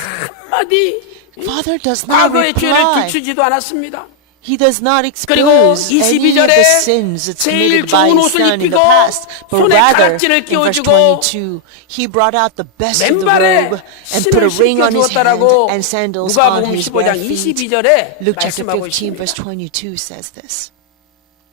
한마디 Father does not 과거의 죄를 reply. 들추지도 않았습니다. He does not 그리고 expose any of 22절에 the sins that's 제일 committed by 좋은 his 옷을 son in the 입히고 past, but 손에 rather, 가락지를 in verse 끼워주고 22, he brought out the best of the 맨발에 robe and put a 신을 ring on his hand 신겨주었다라고 and sandals on 누가복음 his bare 15장 feet. 22절에 Luke chapter 말씀하고 15 있습니다. verse 22 says this.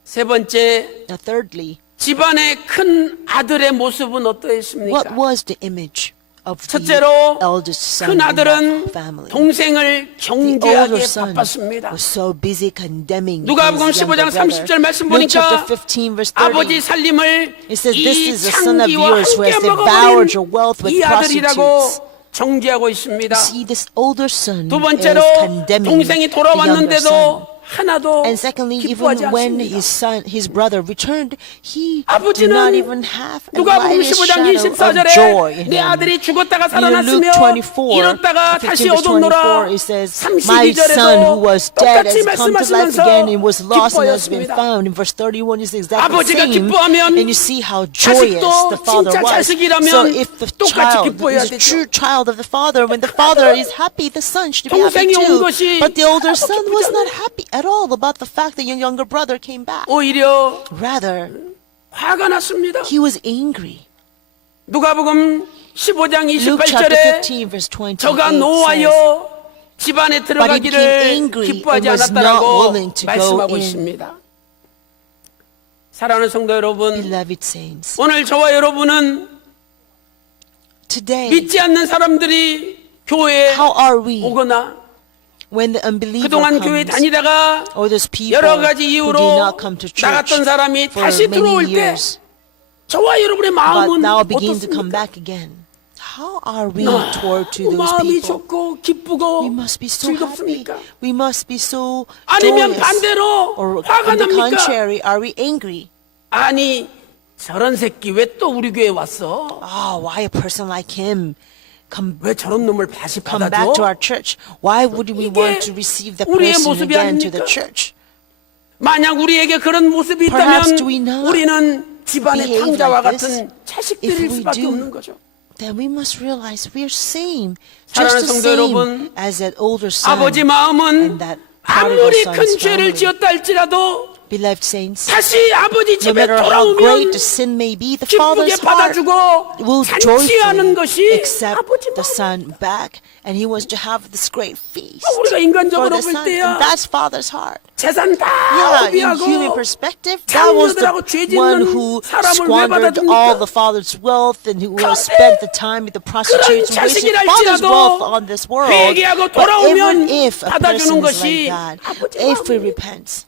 세 번째, Now, thirdly, 집안의 큰 아들의 모습은 what 어떠했습니까? was the image of the 첫째로 eldest son 큰 in 아들은 that family? 동생을 The older 경계하게 son 바빴습니다. was so busy condemning 누가복음 his younger 15장 brother. 30절 말씀 Luke chapter 보니까 15 verse 아버지 30. 살림을 It says, "This 이 is the son of 창기와 yours who has 함께 devoured your 먹어버린 wealth with 이 아들이라고 prostitutes." 정죄하고 있습니다. See, this older son 두 is 번째로 condemning 동생이 the younger son. 돌아왔는데도 하나도 And secondly, 기뻐하지 even when 않습니다. his brother returned, he did 아버지는 not even have a 누가복음 lightest 15장 shadow of 24절에 joy in 내 him. 아들이 죽었다가 In Luke 살아났으며 24, 잃었다가 다시 15 verse 얻었노라. 24, it says, "My son who 32절에도 was dead 똑같이 has come to life 말씀하시면서 again and was lost and has been 기뻐하였습니다. found." In verse 31, it's exactly the 아버지가 same. 기뻐하면 And you see how joyous 자식도 the father 진짜 was. 자식이라면 So if the 똑같이 child 기뻐해야 is a 되죠. true child of the father, when the father is happy, the son should be happy 동생이 온 too. 것이 But the older 하나도 son 기쁘지 was not 않아요. happy at all about the fact that your younger brother came back. 오히려 Rather, 화가 났습니다. he was angry. 누가복음 15장 Luke chapter 28절에 15 verse 28 저가 says, 노하여 집안에 became 들어가기를 angry 기뻐하지 and was not 않았다라고 willing to go 말씀하고 in. 있습니다. 사랑하는 성도 여러분, Beloved saints, 오늘 저와 여러분은 today, 믿지 않는 사람들이 교회에 how are we 오거나 when the unbeliever 그동안 교회 comes, 다니다가 or those people 여러 가지 who 이유로 did not come to church 나갔던 사람이 for 다시 들어올 many 때 years, 저와 여러분의 but 마음은 now begin to come 어떻습니까? back again? How are we toward to those 마음이 people? 좋고 기쁘고 We must be so happy. 즐겁습니까? We must be so 아니면 joyous. 반대로 Or 화가 on the 납니까? contrary, are we angry? 아니 저런 새끼 왜 또 우리 교회 왔어? Oh, why a person like him come 왜 저런 놈을 다시 back to our 받아줘? church? Why would we 이게 want to receive the 우리의 person 모습이 again to the 아닙니까? church? 만약 우리에게 그런 모습이 Perhaps 있다면 do we not 우리는 집안의 behave 탕자와 like this? 같은 자식들일 If we 수밖에 do, 없는 거죠. Then we must realize we are same, 사랑하는 just the 성도 여러분, same as that older son. 아버지 마음은 and that prodigal 아무리 son's 큰 죄를 family. 지었다 할지라도 Beloved saints, 다시 아버지 no 집에 matter how great 돌아오면 the sin may be, the 기쁘게 father's heart 받아주고 will 잔치하는 joyfully 것이 accept 아버지 the 마음. son back, and he wants to have this great feast 우리가 for 인간적으로 the 볼 son, 때야 and that's father's heart. 재산 다 Yeah, in human 허비하고 perspective, that was 장녀들하고 the 죄 one 짓는 who 사람을 왜 squandered 받아줍니까? all the father's wealth and who spent the time with the prostitutes, 그런 wasted 자식이라 father's 할지라도 wealth on this world. 회개하고 But even 돌아오면 if a 받아주는 person is 것이 like that, 아버지 if we 마음이에요. repent,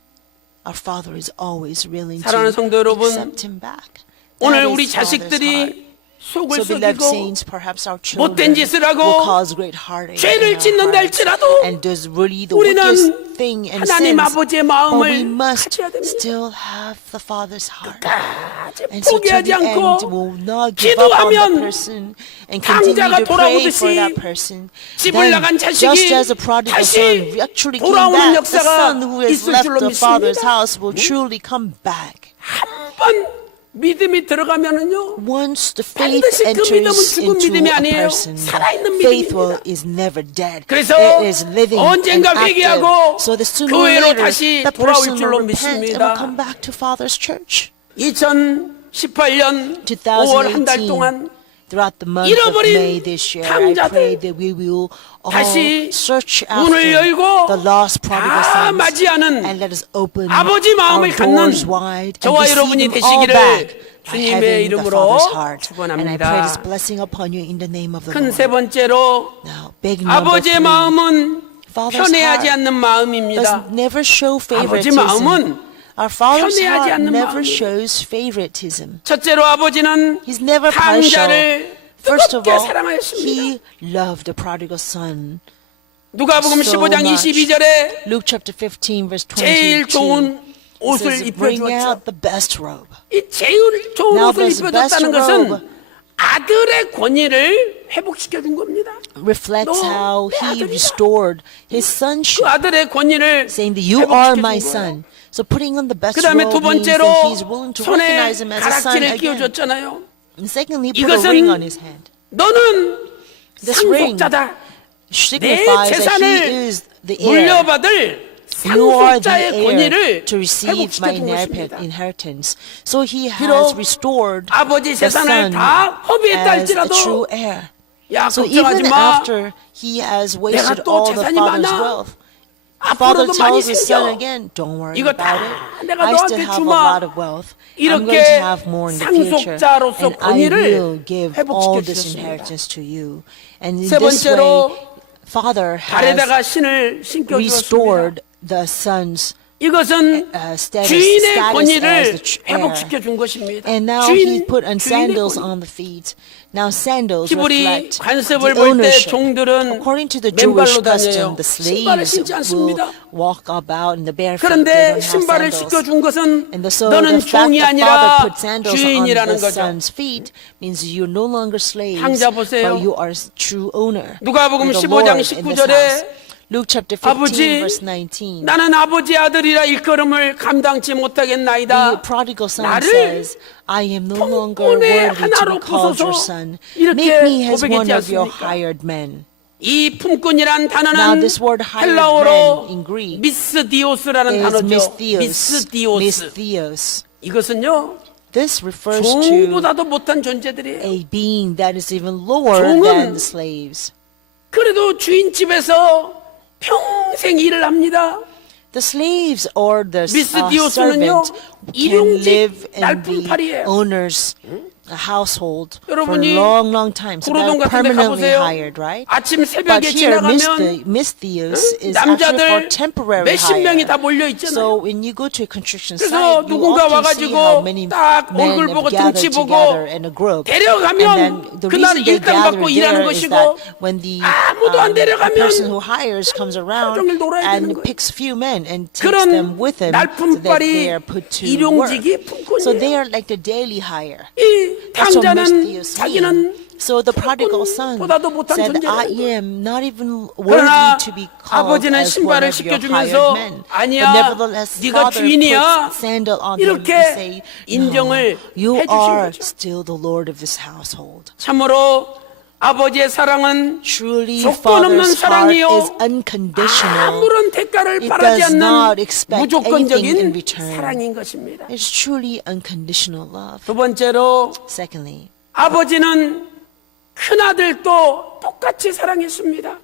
our Father is always willing to 사랑하는 성도 여러분, accept him back. 오늘 That 우리 is Father's heart. 자식들이 속을 So beloved 썩이고 saints, perhaps our children 못된 짓을 하고 will cause great heartache in 죄를 our 짓는다 hearts 할지라도 and does really the 우리는 wickedest thing and 하나님 sins. 아버지의 But 마음을 we must 가져야 됩니다. still have the Father's heart. 끝까지 And so to 포기하지 the end, 않고 will not give up on the 기도하면 person and continue 탕자가 to pray for 돌아오듯이 that person. 집을 Then, 나간 just 자식이 as a prodigal 다시 son actually came 돌아오는 back, the 역사가 son who has 있을 left 줄로 the father's 믿습니다. house will truly come back. 한번 믿음이 들어가면은요 Once the faith 반드시 그 믿음은 enters 죽은 into 믿음이 a 아니에요. person, 살아있는 faith 믿음입니다. is never dead. 그래서 It is living and 언젠가 active. 회개하고 So the sooner or 교회로 later, 다시 the 돌아올 person 줄로 will repent and 믿습니다. will come back to Father's church. 2018년 5월 한 달 2018, 동안 throughout the month of 잃어버린 May this year, I 탕자들 pray that we will all 다시 search 문을 after 열고 the lost prodigal 다 sons 맞이하는 and let us open 아버지 our 마음을 갖는 doors wide and 저와 receive 여러분이 them all 되시기를 back by 주님의 having the 이름으로 Father's heart. And I 축원합니다. pray this blessing upon you in the name of the 큰 세 Lord. 번째로 Now, big number 아버지의 3. 마음은 Father's 편애하지 heart 않는 마음입니다. does never show 아버지 favoritism. 마음은 Our Father's 편애하지 heart 않는 never 마음이에요. shows favoritism. 첫째로 아버지는 He's never partial. 탕자를 First of 뜨겁게 all, 사랑하였습니다. he loved the prodigal son. 누가복음 so 15장 much. 22절에 Luke chapter 15 verse 제일 22. 좋은 It 옷을 says, bring 입혀주었죠. out the best robe. 이 제일 좋은 Now 옷을 this 입혀줬다는 best 것은 robe 아들의 권위를 회복시켜 준 겁니다. reflects 너 how 내 he 아들이다. restored his 그 sonship, 아들의 권위를 saying that you are 회복시켜 my 준 거예요. son. So putting on the best 그 다음에 두 robe means 번째로 that he's willing to 손에 recognize him as a son 가락지를 again. 끼워줬잖아요. And secondly, he put a 이것은 ring on his hand. 너는 This ring 상속자다. 내 signifies that he 재산을 is the heir. 물려받을 You are the 상속자의 heir 권위를 to receive 회복시켜 my 준 것입니다. inheritance. So he has 비록 restored 아버지 the 재산을 son 다 허비했다 as a 할지라도 true heir. 야 So 걱정하지 even 마. after he has wasted 또 all the 재산이 father's 많아. wealth, Father 앞으로도 많이 tells his son 생겨. again, don't worry 이거 about 다 it. 내가 I still 너한테 have a 주마. lot of wealth. I'm going to 이렇게 have more in the future. 상속자로서 And I 권위를 will give all 회복시켜 this 주셨습니다. inheritance to you. And in 세 this 번째로 way, Father has 발에다가 신을 신겨 주었습니다. restored the son's 이것은 status 주인의 as 권위를 the heir. 회복시켜 준 것입니다. And now he 주인, put on 주인의 sandals 권위. on the feet. Now sandals 히브리 reflect 관습을 the 볼 때 ownership. 종들은 According to the Jewish 맨발로 다녀요. custom, the 신발을 slaves 신지 않습니다. will walk about in the bare feet. They 그런데 don't have 신발을 sandals. 씻겨준 것은 And so 너는 the fact 종이 that 아니라 father put sandals on 주인이라는 the 거죠. son's feet means you're no longer slaves, 탕자 보세요. but you are true owner. 누가복음 You're the 15장 Lord in this 19절에 house. Luke chapter 15 아버지, verse 19. 나는 아버지 아들이라 일컬음을 감당치 The 못하겠나이다. prodigal son 나를 says, I am no longer 품꾼의 worthy to 하나로 be called 부소서. your son. 이렇게 Make me as 고백했지 one of your 않습니까? hired men. 이 품꾼이란 Now 단어는 this word hired 헬라어로 man in Greek 미스디오스라는 is 단어죠. mistheos. 미스디오스. Mistheos. 이것은요 This refers to 종보다도 못한 존재들이에요. a being that is even lower 종은 than the slaves. 그래도 주인 집에서 평생 일을 합니다. The slaves or the 미스디오스는요, servant can 일용직 live in the 날품팔이에요. owner's household for a 여러분이 long, long time. So 구로동 they're 같은 데 permanently 가보세요. hired, right? 아침 But 새벽에 here, 지나가면 mistheos is actually for 남자들 temporary 몇십 명이 다 hire. 몰려 있잖아요. So when you go to a construction 그래서 site, you 누군가 often see 와가지고 how many 딱 men 얼굴 have 보고 gathered 등치 보고 together in a group. 데려가면 And then the 그날 reason they 일당 gather 받고 일하는 there is 것이고 that when the 아무도 안 데려가면 person who hires comes around 종일 놀아야 되는 and 거예요. picks few men and takes 그런 them with him so that 날품팔이 they are put to work. 일용직이 So they 품꾼이에요. are like the daily hire. 이 That's what 탕자는 mistheos 자기는 mean. So the prodigal son 보다도 못한 said, I 존재라는 am not even 그러나 worthy to be called 아버지는 as one 신발을 of your 씻겨주면서 hired men. But 아니야, nevertheless, 네가 father 주인이야. puts sandal on him and 이렇게 say, 인정을 no, you 해주신 are 거죠. still the Lord of this household. 참으로 아버지의 사랑은 Truly, 조건 없는 Father's heart 사랑이요 is unconditional. 아무런 대가를 It 바라지 does not 않는 expect anything in 무조건적인 return. 사랑인 것입니다. It's truly unconditional love. 두 번째로 Secondly, 아버지는 큰아들도 똑같이 사랑했습니다.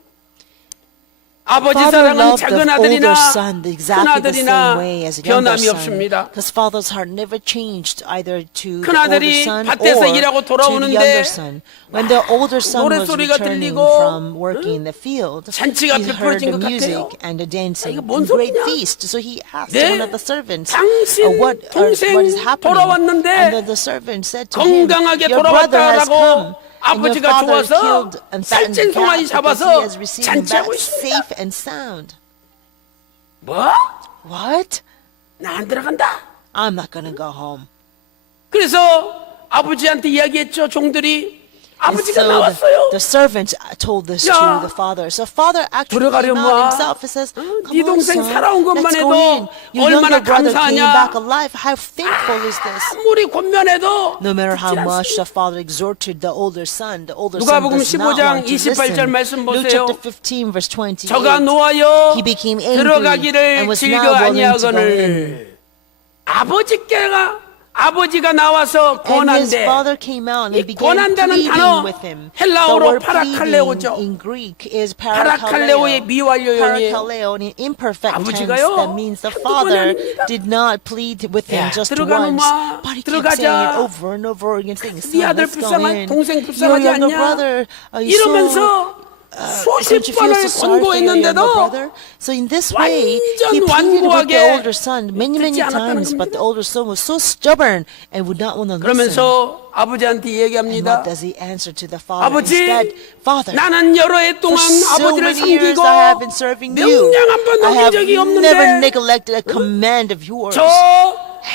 아버지 Father 사랑은 loved 작은 the 아들이나 older son exactly the same 큰아들이나 way as a younger 변함이 son. 없습니다. Because father's heart never changed either to the 큰아들이 older son 밭에서 or 일하고 to the 돌아오는데 younger son. When the older son was 노랫소리가 returning 들리고, from working in the field, 잔치가 he heard 베풀어진 the 것 music 같아요. and the dancing, 이거 뭔 great 소리냐? feast. So he asked 네, one of the servants, 당신 what 동생 is happening? 돌아왔는데 And then the servant said to him, 건강하게 your brother has come. 돌아왔다라고 And your 아버지가 father 좋아서 killed and fattened 쌀찐 the 송아지 calf because 잡아서 he has received him back 잔치하고 있습니다. safe and sound. 뭐? What? 나 안 들어간다. I'm not gonna go home. 그래서 아버지한테 이야기했죠. 종들이 And 아버지가 so 나왔어요. the servant told this 야, to the father. So father actually came 들어가려면 out himself and says, 네 come on, 동생 son, 살아온 것만 let's go 해도 in. Your 얼마나 younger brother came 감사하냐. back alive. How thankful is this? 아무리 권면해도 No matter how 듣지 much 않습니다. the father exhorted the older son does 누가복음 not 15장 want to 28절 listen. 말씀 Luke 보세요. chapter 15 verse 28. 저가 노하여 He became angry 들어가기를 and was 즐겨 now willing to go 아니하거늘 in. 아버지가 나와서 And his 권한대. father came out 이 and began 권한다는 pleading 단어 with him. The 헬라어로 word 파라칼레오죠. pleading in Greek is 파라칼레오의 parakaleo. 미완료형이에요. Parakaleo in imperfect tense 아버지가요, that means the 한두 번이 father 아닙니다. did not plead with him 야, just 들어가, once, 놈아. but he kept saying it 들어가자. over and over again, saying, 네 son, 아들 let's go 불쌍한 in. 동생 Your 불쌍하지 younger 않냐? brother is so 이러면서 수십 don't you feel 번을 so sorry for your younger 권고했는데도 brother? So in this way, 완전 he pleaded with the 완고하게 older son many 듣지 않았다는 times, but the 겁니다. older son was so stubborn and would not want to listen. 그러면서 아버지한테 And 얘기합니다. what does he answer to the father? 아버지, Instead, Father, 나는 여러 해 for 동안 so 아버지를 many years 섬기고 I have been serving you. 명령 한 번 I 넘긴 have 적이 never 없는데 neglected a command of yours. 저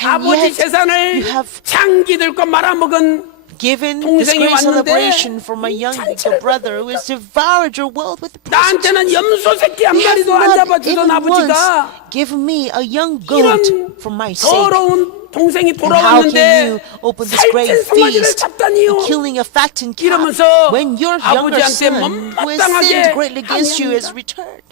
And 아버지 yet 재산을 you have 장기들과 말아먹은 given this 동생이 great 왔는데 celebration for my younger brother who has devoured your wealth with prostitutes. 나한테는 염소 새끼 한 You have 마리도 안 not 잡아주던 even once 아버지가 given me a young goat 이런 for my sake. 더러운 동생이 And how can you 돌아왔는데 open this great 살찐 송아지를 feast, 잡다니요. killing a fattened calf, 이러면서 when your younger 아버지한테 son, who has 못마땅하게 sinned greatly against you, has 항의합니다. returned?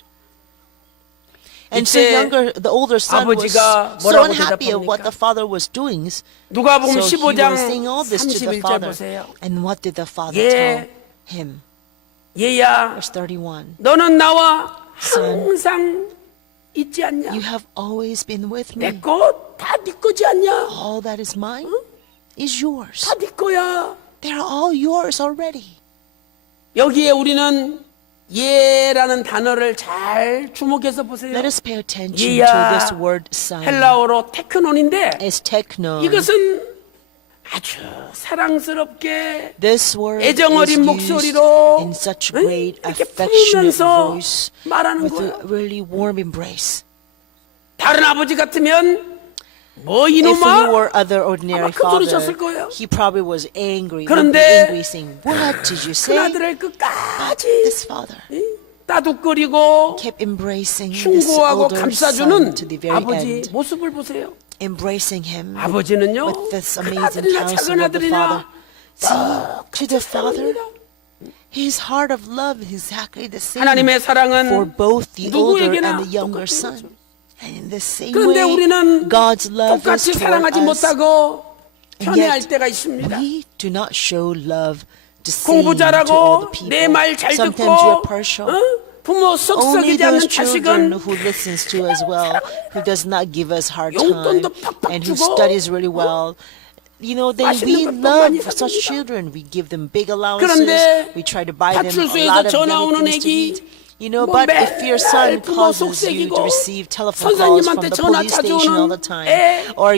And so 이때 the older son was 아버지가 so 뭐라고 unhappy of what 대답합니까? the father was doing. 누가복음 So he 15장 was saying all this to the 31절 father. 보세요. And what did the father 예. tell him? 얘야 Verse 31. 너는 나와 Son. 항상 있지 않냐? You have always been with me. 내 것 다 네 거지 않냐? All that is mine is yours. 다 네 거야. They're all yours already. 여기에 우리는 예라는 단어를 잘 주목해서 보세요. Let us pay attention to 예야 this word son. 헬라어로 테크논인데 It's technon. 이것은 아주 사랑스럽게 This word 애정 is 어린 used 목소리로 in such 응? great 이렇게 affectionate 품으면서 voice 말하는 with 거예요. a really warm embrace. 다른 아버지 같으면 뭐 If he 이놈아 were other ordinary 아마 큰 소리 father, 쳤을 거예요. he probably was angry. Would be 그런데 angry, saying, "What did you 큰 say?" 아들을 끝까지 This father 따둑거리고 kept embracing this 흉고하고 older son 감싸주는 to the very 아버지 end, 모습을 보세요. embracing him 아버지는요 with this 큰 amazing 아들이나 counsel 작은 of the father. 아들이나 See, to the father, 사랑합니다. his heart of love is exactly the same 하나님의 for 사랑은 both the older 누구에게나 and the younger 똑같은 son. 거죠. And in the same 그런데 way, 우리는 God's love is 똑같이 toward 사랑하지 us. 못하고 And 편애할 yet, 때가 있습니다. we do not show love the same 공부 to all the 잘하고 people. 내 말 잘 Sometimes we 듣고 are partial. 부모 Only 썩썩이지 않는 those children 자식은 who listens to us well, who does not give us hard time, 용돈도 팍팍 and who 주고, studies really well. You know, then we 맛있는 것도 love 많이 such 삽니다. children. We give them big allowances. 그런데 We try to buy them a 파출소에서 lot of 전화 오는 good things to 애기 eat. You know, 뭐 but if your son 맨날 부모 causes you 속색이고 to receive telephone calls from 선생님한테 the 전화 police 자주 station all 오는 the time, 애 or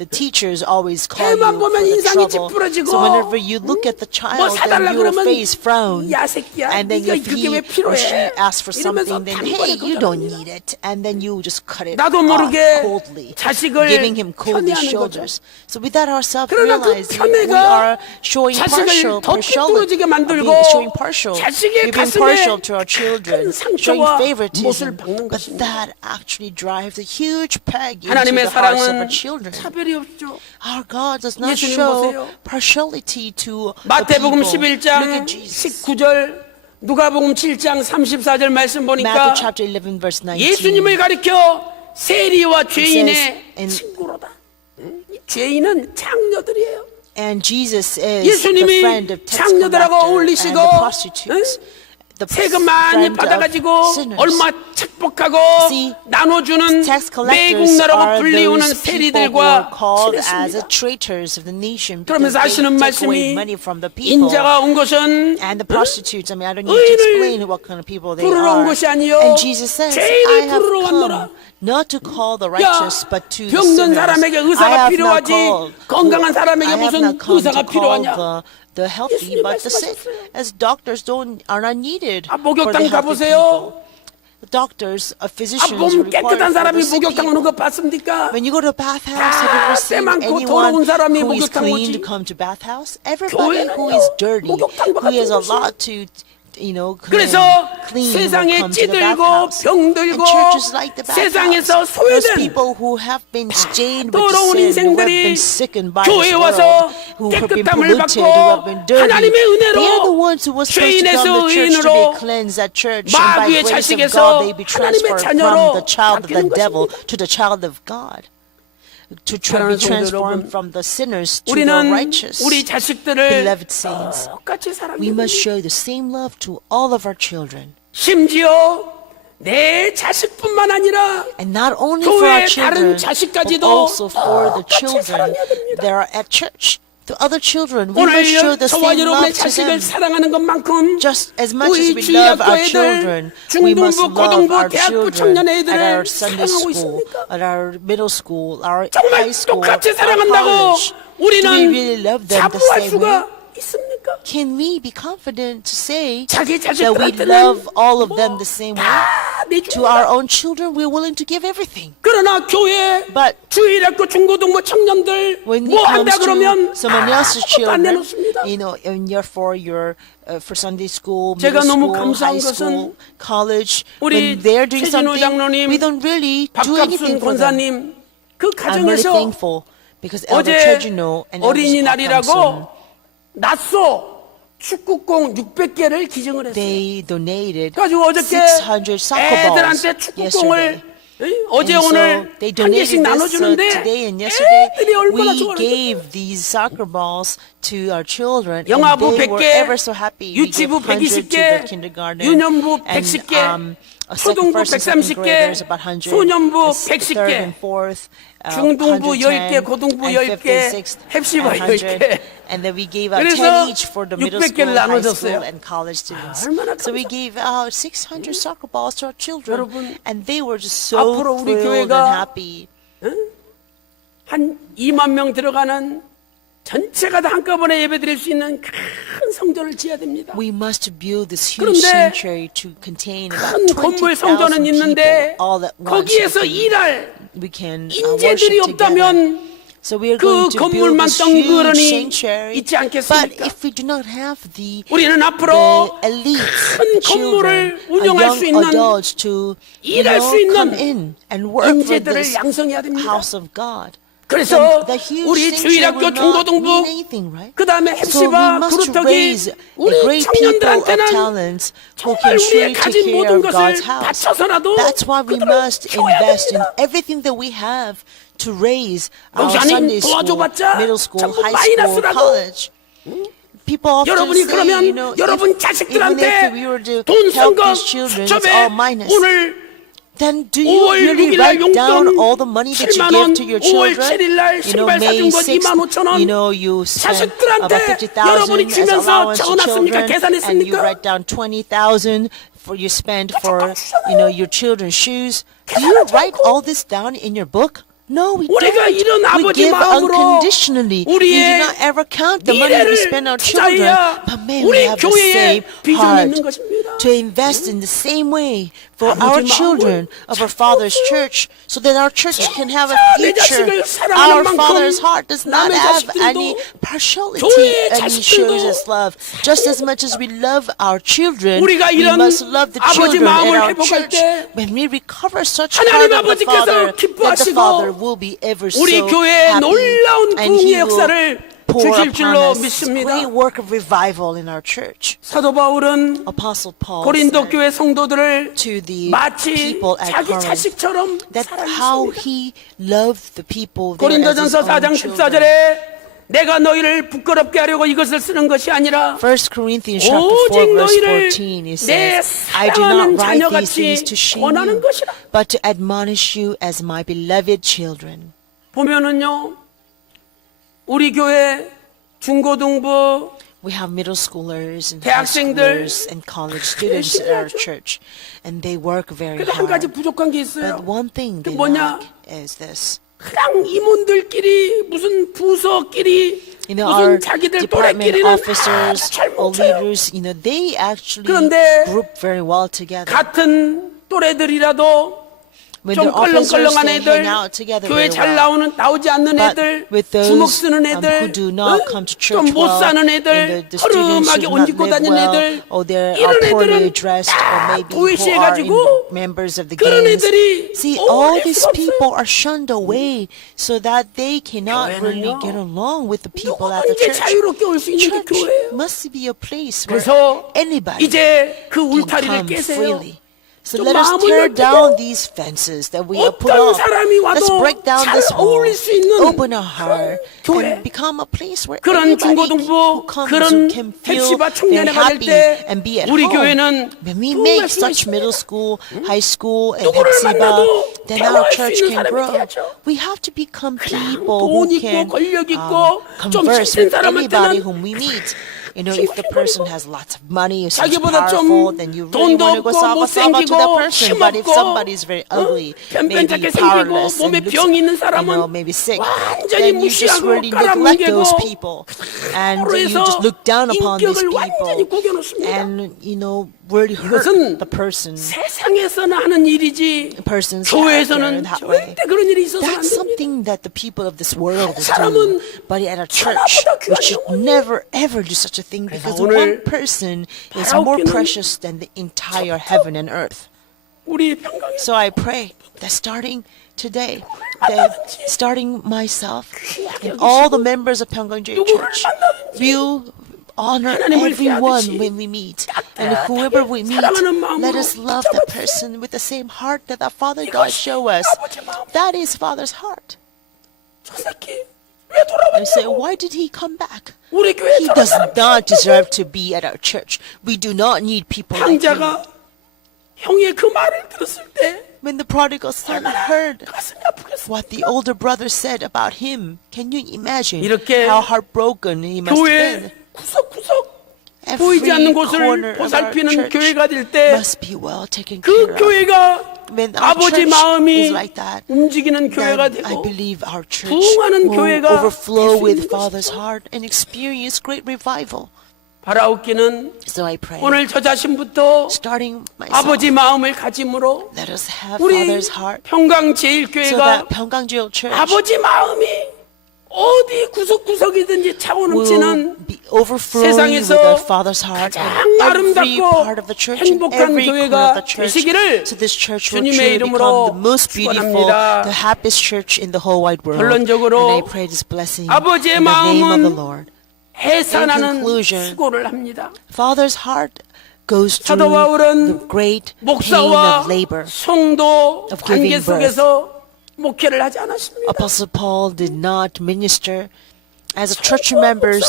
the teachers always call you 애만 for 보면 the 인상이 trouble, 찌푸러지고, so whenever you look at the 뭐 child, then 사달라 your 그러면 face frown, 야 새끼야 and then 네가 if 그게 왜 he or 필요해? she asks for 이러면서 something, then 단번에 hey, you don't 거절합니다. need it, and then you just cut it 나도 off 모르게 coldly, 자식을 giving him cold 편애하는 shoulders. So without ourselves 그러나 그 realizing, we 편애가 are showing 자식을 더 삐뚤어지게 만들고 showing partial, 자식의 we're being 가슴에 partial to our 큰 children, showing 상처와 못을 favoritism. 박는 But 것입니다. that actually drives a huge peg into 하나님의 the hearts of 사랑은 our children. 차별이 없죠. Our God does not 예수님 show 보세요. partiality to the 마태복음 people. Look 11장 at Jesus. 19절 누가복음 7장 34절 말씀 보니까 Matthew chapter 11 verse 19. 예수님을 가리켜 세리와 죄인의 says, 친구로다. 이 죄인은 창녀들이에요. And Jesus is the 예수님이 friend of tax 창녀들하고 collectors and 어울리시고 the prostitutes. The 세금 많이 friend of 받아가지고 sinners. 얼마 착복하고 See, 나눠주는 Tax collectors 매국노라고 are 불리우는 those people who 세리들과 are called as 친했습니다. traitors of the nation because 그러면서 they 하시는 take away 말씀이 money from the people. 인자가 온 것은 And the prostitutes, I mean, I don't need to explain 의인을 what kind of people they 부르러 온 are. 것이 아니요 And Jesus says, 죄인을 I have 부르러 왔노라. come not to call the 야, righteous, but to the 병든 sinners. 사람에게 I 의사가 have not 필요하지 called, 건강한 사람에게 I have 무슨 not come 의사가 to call 필요하냐? the healthy, 예수님 but the sick. 말씀하셨어요. As doctors are not needed 아, for the 목욕탕 healthy 가보세요. people. Doctors, 아, physicians 몸 are 깨끗한 required for 사람이 the sick 목욕탕 오는 people. 거 봤습니까? When you go to a bathhouse, have you 다 ever seen 때많고 anyone 더러운 사람이 who is 목욕탕 clean 오지? to come to bathhouse? Everybody 교회는요, who is dirty, 목욕탕과 who has a 같은 lot to, clean, 그래서 clean will 세상에 come to the 찌들고 bathhouse. 병들고 And churches like the 세상에서 bathhouse, those 소외된 people who have been stained with 더러운 sin, who have 인생들이 been sickened by this 교회에 world, 와서 who have been 깨끗함을 polluted, 받고 who have been dirty, 하나님의 은혜로 they are the ones who were supposed to come to church to 죄인에서 be 의인으로 cleansed at church, and by 마귀의 grace of 자식에서 God they be 하나님의 transferred 자녀로 from the child of the 바뀌는 devil 것입니다. to the child of God. To be 사랑하는 성도 transformed 여러분, from the sinners to the 우리는 righteous. 우리 자식들을 Beloved saints, 똑같이 we 사랑해야 must 됩니다. show the same love to all of our children. 심지어 내 자식뿐만 아니라 And not only for 교회의 our 다른 children, but 자식까지도 also for the 똑같이 children 사랑해야 됩니다. that are at church. To other children, we 오늘 must show the 저와 same 여러분의 love to 자식을 them. 사랑하는 것만큼 Just as much as 우리 we love 주일학교 our 애들, children, we must 중등부, love 고등부, our 대학교 children 청년 at 애들을 our Sunday 사랑하고 school, 있습니까? at our middle school, our 정말 high school, 똑같이 our 사랑한다고 college. Do we 우리는 really love them the 자부할 same way? 수가 있습니까? Can we be confident to say 자기 that we 자식들한테는 love all of them the same way? 다 To our own children, we're willing to give everything. 그러나 교회 But 주일학교 중고등부 청년들 when it 뭐 한다 comes to 그러면 someone else's 아무것도 안 children, 내놓습니다. you know, and you're for Sunday school, 제가 middle 너무 school, 감사한 high school, 것은 college, 우리 when they're doing 최진호 something, 장로님, we don't really do anything 박갑순 for them. 권사님 그 I'm really 가정에서 thankful because Elder 어제 Chejino and Elder Pakhamsun, 어린이날이라고 낮소 축구공 600개를 기증을 했어요. they donated 그래가지고 어저께 600 soccer balls 애들한테 축구공을 yesterday. 어제 And so 오늘 they 한 개씩 donated this 나눠주는데 today and yesterday. 애들이 얼마나 We 좋아하는지 gave these soccer balls to our children, 영아부 and they were 100개, ever so happy. We gave 유치부 100 to 120개, the kindergarten, 유년부 and 110개, second, 초등부 first, and second 130개, graders about 100, 소년부 third 110개, and fourth, 중등부 110, 10개, 고등부 and fifth 10개, and sixth, heb시바 100. 10개. And then we gave out 그래서 10 each for the middle 600개를 school, high 나눠줬어요. school, and college students. 얼마나 So we gave out 600 soccer balls to our children, 여러분, and they were just so 앞으로 우리 thrilled and 교회가 happy. 한 2만 명 들어가는 전체가 다 한꺼번에 예배드릴 수 있는 큰 성전을 지어야 됩니다. We must build this huge 그런데 sanctuary to contain 큰 about 건물 20,000 성전은 people 있는데 all at once. 거기에서 일할 We can 인재들이 worship together. 없다면 So we are 그 going to build 건물만 this huge 덩그러니 sanctuary. 있지 But 않겠습니까? if we do not have the 우리는 앞으로 elite 큰 children, 건물을 운영할 수 young 있는 adults to 일할 수 있는 come in and work for 인재들을 this 양성해야 됩니다. house of God. 그래서 Then the huge 우리 sanctuary 주일학교 will not 중고등부 mean anything, right? 그 다음에 So we heb시바 must 그루터기 raise a 우리 great people of 청년들한테는 talents who 정말 can 우리의 truly 가진 take care 모든 of 것을 God's house. 바쳐서라도 That's why we 그들을 must 키워야 invest in 됩니다. everything that we have to raise our 목사님 Sunday school, 도와줘봤자 middle school, 전부 high school, 마이너스라고. college. People often 여러분이 say, 그러면 you know, 여러분 even 자식들한테 if we were to 돈 help 쓴 거 these children, it's 수첩에 all minus. 오늘 Then do you 5월 really 6일 날 write down 용돈 all the money that you 7만 give 원, to your 5월 children? 7일 날 You know, 신발 May 사준 것 6th, 25,000원 you know, you spend 자식들한테 about 50,000 여러분이 as 주면서 allowance to 적어놨습니까? children, and you 계산했습니까? write down 20,000 for you spend for, you know, your children's shoes. Do you write all this down in your book? No, we 우리가 don't. 이런 We 아버지 give 마음으로 unconditionally. We do 우리의 not ever count the money we 미래를 spend on our children. 투자해야 But may we 우리 have the 교회에 same 비전이 heart 있는 것입니다. to invest in the same way for 아버지 our 마음을 children of our Father's church, so that our church can have a 내 future. 자식을 사랑하는 Our 만큼 Father's heart does not 남의 have 자식들도 any partiality, 교회의 and He shows us love. Just as much as we love our children, 우리가 we 이런 must love the 아버지 children in 마음을 our 회복할 church. 때 When we recover such 하나님 heart of the 아버지께서 Father, that the 기뻐하시고 Father will be ever so 우리 교회에 happy, 놀라운 and He 부흥의 will 역사를 pour 주실 upon 줄로 us 믿습니다. great work of revival in our church. 사도 바울은 Apostle Paul 고린도 said 교회 성도들을 to the 마치 people at 자기 Corinth 자식처럼 that how 사랑했습니다. he loved the people there as his 고린도전서 own 4장 children. 14절에 내가 너희를 부끄럽게 하려고 이것을 쓰는 것이 아니라 1 Corinthians chapter 4 오직 verse 너희를 14 it 내 says, I do 사랑하는 not write these things 자녀같이 to shame 권하는 you, 것이라. but to admonish you as my beloved children. 보면은요, 우리 교회 중고등부 We have middle schoolers and high 대학생들 schoolers and college students at our church, and they work very 근데 한 가지 hard. 부족한 게 있어요. But one thing 그 they 뭐냐? lack is this. 그냥 임원들끼리 무슨 부서끼리 You know, our 무슨 자기들 department 또래끼리는 officers 잘 or 뭉쳐요. leaders, you know, they actually 그런데 group very well together. 같은 또래들이라도 When 좀 the officers, 컬렁컬렁한 they 애들, hang out together 교회 very 잘 well. 나오지 않는 But 애들, with those 주먹 쓰는 애들, who do not come to church 좀 못 well, 사는 and 애들, the students 허름하게 who do 옷 not 입고 live 다니는 well, 애들, or they 이런 are poorly 애들은 dressed, or 다 maybe who are 도외시해가지고 members of the 그런 gangs. 애들이 See, all 어울릴 these 수가 없어요. people are shunned away so that they cannot really 교회는요, get along with the people at the 누구든지 church. 자유롭게 올 수 있는 게 Church 교회예요. must be a place where 그래서 anybody 이제 그 can 울타리를 come 깨세요. freely. So 좀 let us 마음을 tear 넓히고 down these fences that we have put 어떤 up. 사람이 Let's 와도 break down 잘 this wall, 어울릴 수 있는 open our heart, 교회. and become a place where 그런 everybody 중고등부, who comes 그런 can feel heb시바 very 청년회 받을 happy 때 and be at 우리 home. 교회는 When we 두 make 말씀을 such 있어요. middle school, high school, and 누구를 hebsiba, 만나도 then 대화할 our 수 church 있는 can 사람이 grow. 돼야죠. We have to become people 돈 who 있고 can 권력 있고 좀 converse 힘센 with 사람한테는 anybody whom we meet. You know, if the person has lots of money, is 자기보다 powerful, 좀 then you really 돈도 want to go 없고 saba to that 못생기고 person. But if 힘없고 somebody is very ugly, maybe 변변찮게 생기고 powerless, 몸에 and looks, 병이 있는 you know, 사람은 maybe sick, 완전히 then you just 무시하고 really neglect those 깔아뭉개고 people, and 서로 you 해서 just look down upon these 인격을 완전히 people, 구겨놓습니다. and you know, really hurt 이것은 the person. 세상에서는 하는 일이지 person's character 교회에서는 that way. 절대 그런 일이 있어서는 안 That's 됩니다. something that the people of this world is 사람은 doing. But at a church, 천하보다 we should 귀한 never ever do such a thing, because 오늘 one person is more 바라옵기는 precious than the entire heaven and earth. 우리 평강에 So I pray that starting today, that starting myself and all the members of Pyeonggang Church will honor everyone when we meet, and whoever we meet, let us love that person with the same heart that our Father God show us. That is Father's heart. 저 새끼 왜 I say, 돌아왔냐고. why did he come back? 우리 교회 He 저런 does 사람 not deserve to be at our church. We do not need people like him. 황자가 형의 그 말을 들었을 때 When the prodigal son heard 가슴이 아프겠어. what the older brother said about him, can you imagine 이렇게 how heartbroken he must have been? 교회 구석구석 Every 보이지 않는 corner 곳을 of our 보살피는 church 교회가 될 때 must be well taken 그 care of. 교회가 When our 아버지 church 마음이 is like that, 움직이는 교회가 then I 되고 believe our church 부흥하는 will 교회가 overflow 될수 with 있는 Father's 것이다. heart and experience great revival. 바라옵기는 So I pray, 오늘 저 자신부터 starting myself, 아버지 마음을 가짐으로 let us have 우리 Father's heart so 평강제일교회가 that 평강제일 Church 아버지 마음이 어디 구석구석이든지 차고 will 넘치는 be overflowing with 세상에서 our Father's heart 가장 in every 아름답고 part of the church, in 행복한 every corner 교회가 of the church. 되시기를 So this church will 주님의 truly 이름으로 become the most beautiful, 축원합니다. the happiest church in the whole wide world. 결론적으로 And I pray this blessing 아버지의 in the name of the 마음은 Lord. 해산하는 In conclusion, 수고를 합니다. Father's heart goes 사도 through the 바울은 great pain 목사와 of labor. 성도 of 관계 giving birth. 속에서 목회를 하지 않았습니다. Apostle Paul did not minister as a church members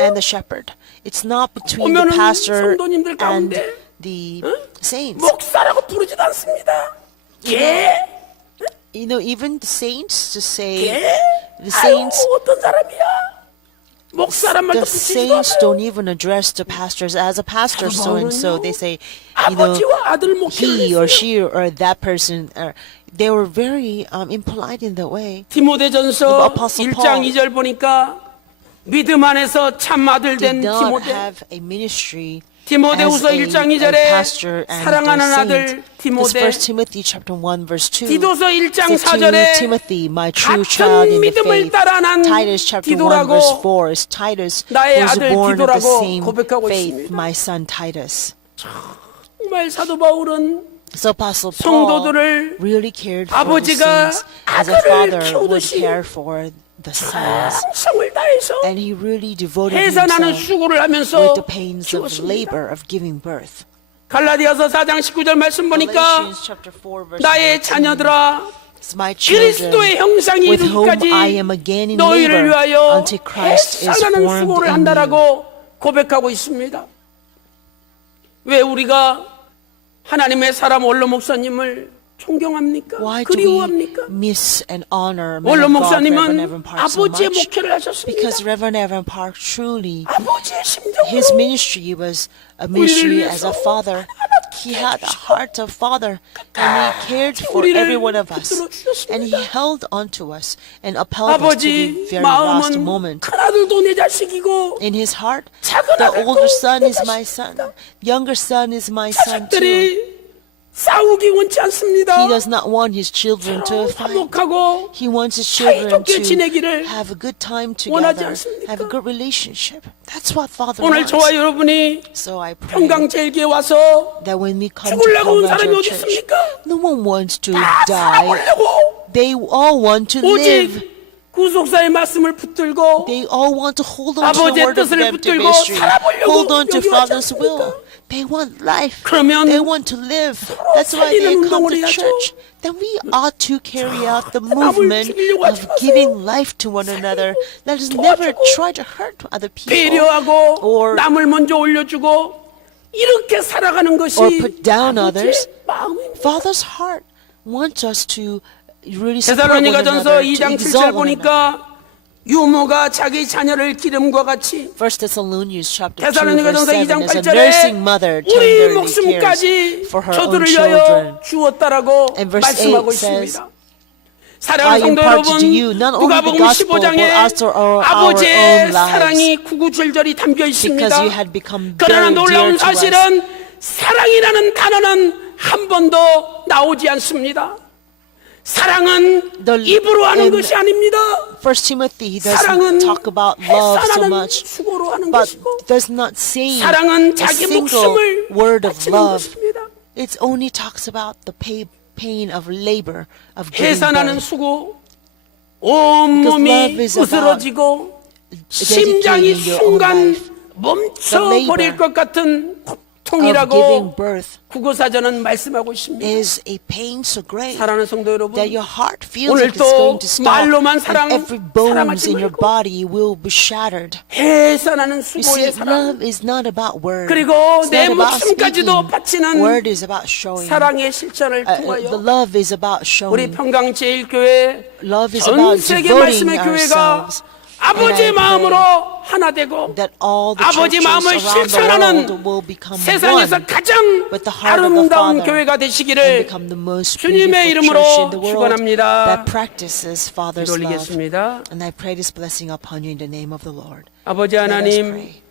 and the shepherd. It's not between the 보면은 pastor 성도님들 and 가운데 the saints. 목사라고 부르지도 않습니다. 예? You know, even the saints to say 예? the 아유, saints, 어떤 사람이야? 목사란 말도 the 붙이지도 saints 않아요. don't even address the pastors as a pastor so and so. They say, you know, 아버지와 아들 목회를 he or 했어요. she or that person. They were very impolite in that way. 디모데전서 The Apostle 1장 Paul 2절 보니까 믿음 안에서 참 아들 된 Did not 디모데. have a ministry 디모데후서 as 1장 a 2절에 pastor and 사랑하는 a 아들 saint. This 디모데. 1 Timothy chapter 1 verse 2. 디도서 1장 Said to 4절에 Timothy, my true child 같은 in the 믿음을 faith. 따라 난 Titus chapter 1 디도라고 verse 4 is Titus 나의 who was 아들 born of the 디도라고 same 고백하고 faith, 있습니다. my son Titus. 정말 사도 바울은 So Apostle Paul 성도들을 really cared for the 아버지가 saints as a 아들을 father would 키우듯이 care for the sons. 성을 다해서 And he really devoted 해산하는 himself 수고를 하면서 with the pains of 키웠습니다. labor of giving birth. 갈라디아서 4장 19절 말씀 보니까 Galatians chapter 4 verse 나의 19. 자녀들아 My children, 그리스도의 형상이 with whom 이르기까지 I am again in 너희를 labor 위하여 until Christ is 해산하는 formed 수고를 in you. 한다라고 고백하고 있습니다. 왜 우리가 하나님의 사람 원로 목사님을 존경합니까? Why do we 그리워합니까? miss and honor 원로 man of God, Reverend 목사님은 Evan Park so 아버지의 much? 목회를 하셨습니다. Because Reverend Evan Park truly, 아버지의 심정으로 his ministry was a ministry as a father. He had a heart of father, and he cared for every one of us, and he held on to us and upheld us to the 아버지 very last 마음은 moment. 큰아들도 내 자식이고 In his heart, 작은 the 아들도 older son 내 is my son, 자식이다. younger son is my son too. 자식들이 싸우기 원치 않습니다. He does not want his children to fight. 화목하고 He wants his children 사이좋게 to 지내기를 have a good time 원하지 together, 않습니까? have a good relationship. That's what Father 오늘 wants. 저와 여러분이 So I pray 평강제일교회 와서 that when we come to 죽으려고 온 사람이 평강제일 어디 Church, 있습니까? no one wants to 다 die. 살아보려고 They all want to live. 오직 구속사의 말씀을 붙들고 They all want to hold on to 아버지의 the word of 뜻을 redemptive 붙들고 ministry. 살아보려고 Hold on to 여기 왔지 Father's 않습니까? will. They want life. 그러면 They want to live. That's why they 살리는 come 운동을 to 해야죠. church. Then we ought to carry out the 남을 movement 죽이려고 of 하지 마세요. giving life to one another. Let us never 도와주고, try to hurt other people 배려하고 or 남을 먼저 올려주고 이렇게 살아가는 것이 or put down 아버지의 others. 마음입니다. Father's heart wants us to really support one 데살로니가전서 another, to 2장 7절 exalt one another. 보니까 유모가 자기 자녀를 기름과 같이 First Thessalonians chapter 2 verse 데살로니가전서 7 2장 as a 8절에 nursing mother 우리 tenderly 목숨까지 cares for her own 저들을 children. 위하여 주었다라고 And verse 말씀하고 8 says, 있습니다. I 사랑하는 성도 impart 여러분, to you not only the 누가복음 gospel, 15장에 but also our 아버지의 own lives. 사랑이 구구절절히 담겨 있습니다. Because you had become 그러나 very 놀라운 dear to us. 사실은 사랑이라는 단어는 한 번도 나오지 않습니다. 사랑은 The- 입으로 하는 in 것이 아닙니다. First Timothy 사랑은 doesn't talk about love so 해산하는 much, 수고로 하는 but 것이고 does not say 사랑은 a 자기 single 목숨을 word of 바치는 love. 것입니다. It only talks about the pain of labor, of giving 해산하는 birth. 수고 온몸이 love is about 으스러지고 심장이 dedicating your own 순간 life. The 멈춰버릴 labor 것 같은 통이라고 birth 국어사전은 말씀하고 있습니다. is a pain so great 사랑하는 성도 여러분, that your heart feels like it's 오늘도 going to stop 말로만 and 사랑, every bones 사랑하지 in your 말고 body will be shattered. 해산하는 You see, 수고의 사랑, love is not about word. 그리고 It's 내 not about 목숨까지도 speaking. 바치는 Word is about showing. 사랑의 실천을 The 통하여 love is about 우리 showing. 평강제일교회 Love is 전 about 세계 devoting 말씀의 교회가 ourselves. 아버지의 And I 마음으로 pray 하나 되고 that all the 아버지 churches 마음을 around the world 실천하는 will become 세상에서 one 가장 with the heart of the 아름다운 Father 교회가 and 되시기를 become the most 주님의 beautiful 이름으로 church in the world 축원합니다. that practices Father's love. 기도올리겠습니다. And I pray this blessing upon you in the name of the Lord. 아버지 Let us 하나님, pray.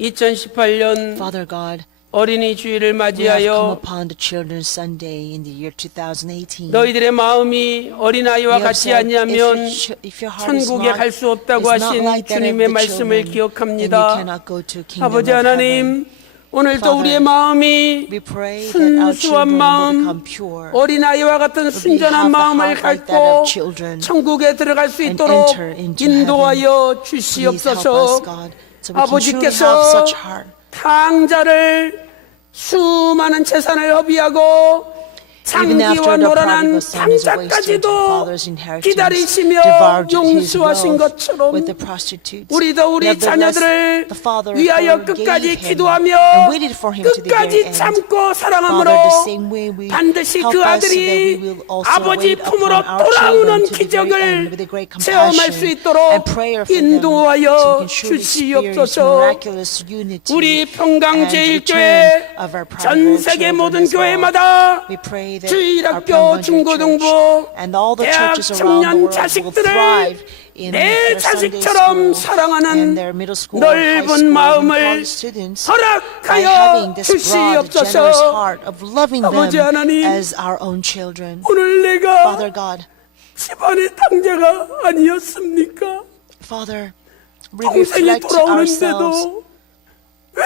2018년 Father God, 어린이 주일을 we have come 맞이하여 upon the Children's Sunday in the year 2018. 너희들의 마음이 어린아이와 You have 같지 said, 않냐면 if your heart is 천국에 not, 갈 수 없다고 is not 하신 like that of 주님의 the 말씀을 children, then you 기억합니다. cannot go to kingdom 아버지 of heaven. 하나님, 오늘도 Father, 우리의 마음이 We pray that our 순수한 children will 마음, become pure. 어린아이와 같은 순전한 have the 마음을 heart like that 갖고 of children 천국에 들어갈 수 and 있도록 enter into 인도하여 Please help us, 주시옵소서. God, so we can truly have 아버지께서 such heart. 탕자를 수많은 재산을 허비하고 Even after 장기와 the 노란한 prodigal son is wasted, 탕자까지도 father's inheritance 기다리시며 devoured his 용서하신 wealth 것처럼 with the prostitutes. 우리도 우리 Nevertheless, 자녀들을 the father 위하여 forgave 끝까지 him 기도하며 and waited for him to the 끝까지 very end. 참고 사랑함으로 Father, the same way we 반드시 help 그 us so that we 아들이 will also 아버지 wait 품으로 upon our 돌아오는 children to the very end with a 기적을 great 체험할 수 compassion 있도록 and prayer for them, so we 인도하여 can surely experience 주시옵소서. miraculous unity 우리 and 평강제일교회 return of our 전 prodigal 세계 children 모든 as well. 교회마다 We pray that our 주일학교, Pyongyang 중고등부, Church and all the 대학 churches around the 청년 world will 자식들을 thrive in 내 their Sunday 자식처럼 school 사랑하는 and their middle school, high 넓은 school, and 마음을 college students by 허락하여 having this broad, generous 주시옵소서. heart of loving 아버지 them 하나님, as our own children. 오늘 내가 Father God, 집안의 탕자가 아니었습니까? Father, we 동생이 reflect ourselves 돌아오는데도 왜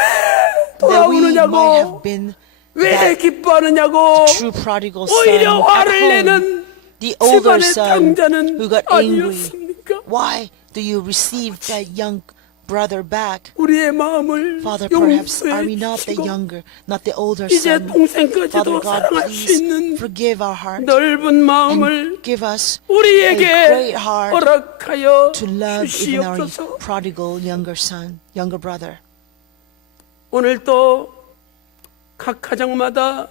that we might have 돌아오느냐고, been 왜 that 기뻐하느냐고, true prodigal 오히려 son at 화를 home, 내는 the older 집안의 son 탕자는 who got angry. 아니었습니까? Why do you receive that young brother back? 우리의 마음을 Father, perhaps are 용서해 we not the 주시고 younger, not the older 이제 son? 동생까지도 Father God, 사랑할 수 please 있는 forgive our heart 넓은 마음을 and give us a 우리에게 great heart 허락하여 to love even our 주시옵소서. prodigal younger son, younger brother. 오늘 또 각 가정마다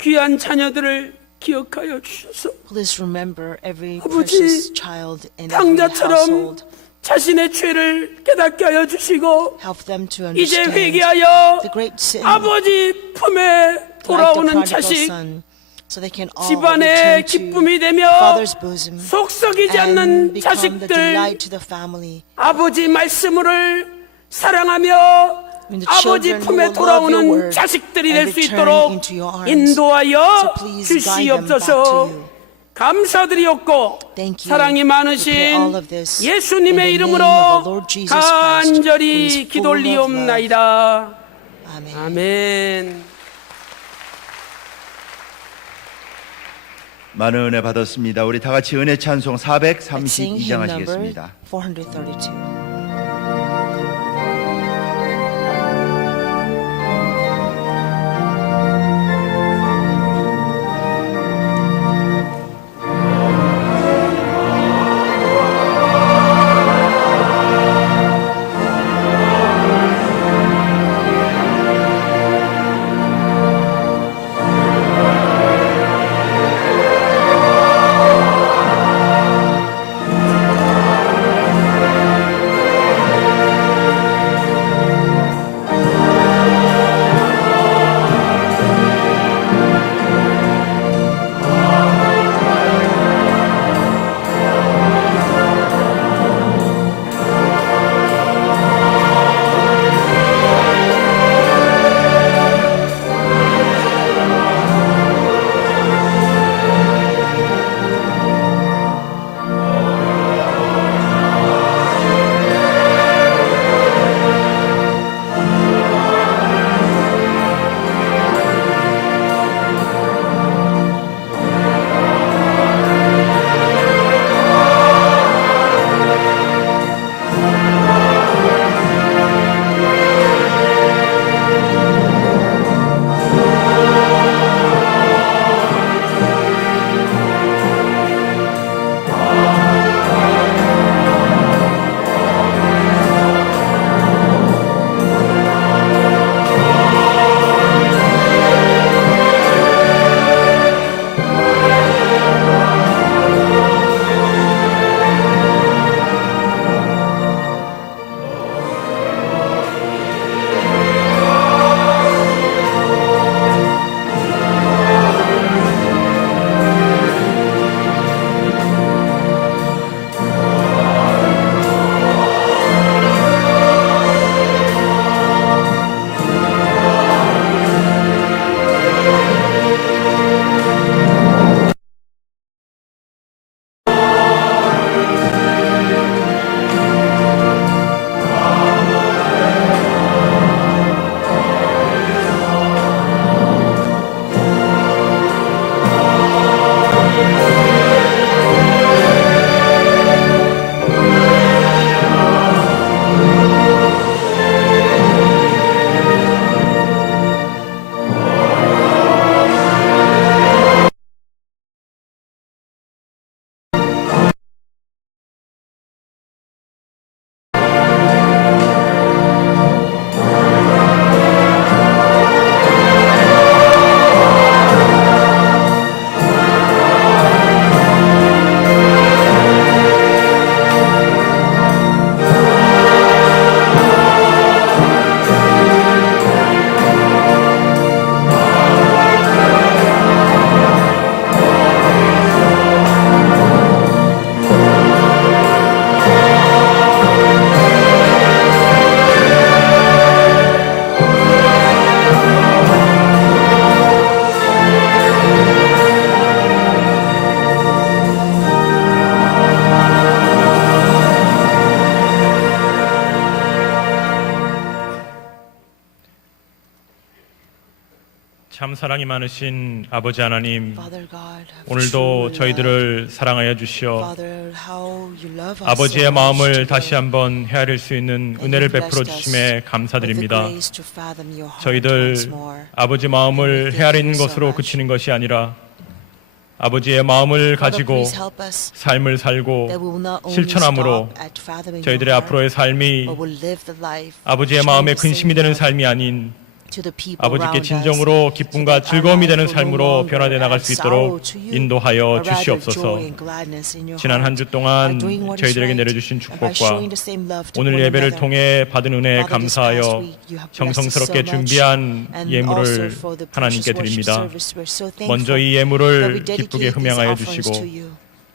귀한 자녀들을 기억하여 주셔서 Please remember every 아버지, precious child in every 탕자처럼 household. 자신의 죄를 깨닫게 하여 주시고 Help them to 이제 understand 회개하여 the great sin 아버지 품에 like the 돌아오는 prodigal 자식, son, so they can all 집안의 return to 기쁨이 되며 Father's bosom 속썩이지 and 않는 become the 자식들, delight to the family. 아버지 말씀을 사랑하며 When the 아버지 children who 품에 will love your 돌아오는 word 자식들이 and 될 수 return 있도록 into your arms. 인도하여 So please guide them back to 주시옵소서. you. 감사드리옵고 Thank you. 사랑이 We pray 많으신 all of this in 예수님의 the name 이름으로 of our Lord Jesus Christ, who is 간절히 full of 기도리옵나이다. Amen. 아멘. 많은 은혜 받았습니다. 우리 다 같이 은혜 찬송 Let's sing 432장 hymn number 하시겠습니다. 432. 참 사랑이 많으신 아버지 하나님, Father God, how 오늘도 true 저희들을 사랑하여 주시어 Father, how you love us 아버지의 so much 마음을 today. 다시 한번 헤아릴 수 있는 And 은혜를 you 베풀어 blessed us 주심에 with the 감사드립니다. grace to fathom your heart 저희들 once more. 아버지 마음을 And we thank 헤아리는 you so 것으로 much. 그치는 것이 아니라 아버지의 마음을 Father, 가지고 please help us 삶을 살고 that we will not only 실천함으로 stop at fathoming 저희들의 your heart, 앞으로의 삶이 but will live the life 아버지의 showing 마음에 the same 근심이 되는 love 삶이 아닌 to the people 아버지께 around us, 진정으로 so 기쁨과 that our 즐거움이 되는 life will no 삶으로 longer 변화되어 나갈 add 수 sorrow 있도록 to you, 인도하여 but rather 주시옵소서. joy and gladness in your 지난 한 heart 주 동안 by doing what is 저희들에게 right 내려주신 and by 축복과 showing the same love to 오늘 one 예배를 another. 통해 받은 은혜에 Father, this past 감사하여 week you have blessed us 정성스럽게 so much, 준비한 and also 예물을 for the 하나님께 precious worship 드립니다. service. We're so thankful 먼저 이 that we 예물을 dedicate 기쁘게 these 흠양하여 offerings 주시고 to you.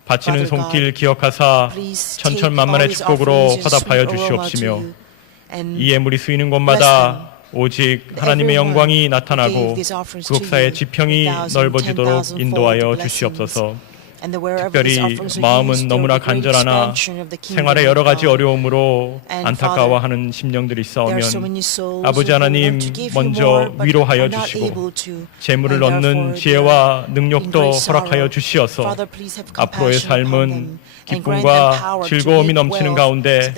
바치는 Father 손길 God, 기억하사 please take 천천만만의 all these 축복으로 offerings in 화답하여 sweet aroma to 주시옵시며 you, and 이 예물이 쓰이는 곳마다 오직 하나님의 영광이 나타나고 구속사의 지평이 넓어지도록 인도하여 주시옵소서. 특별히 마음은 너무나 간절하나 생활의 여러 가지 어려움으로 안타까워하는 심령들이 있사오면 아버지 하나님 먼저 위로하여 주시고 재물을 얻는 지혜와 능력도 허락하여 주시어서 앞으로의 삶은 기쁨과 즐거움이 넘치는 가운데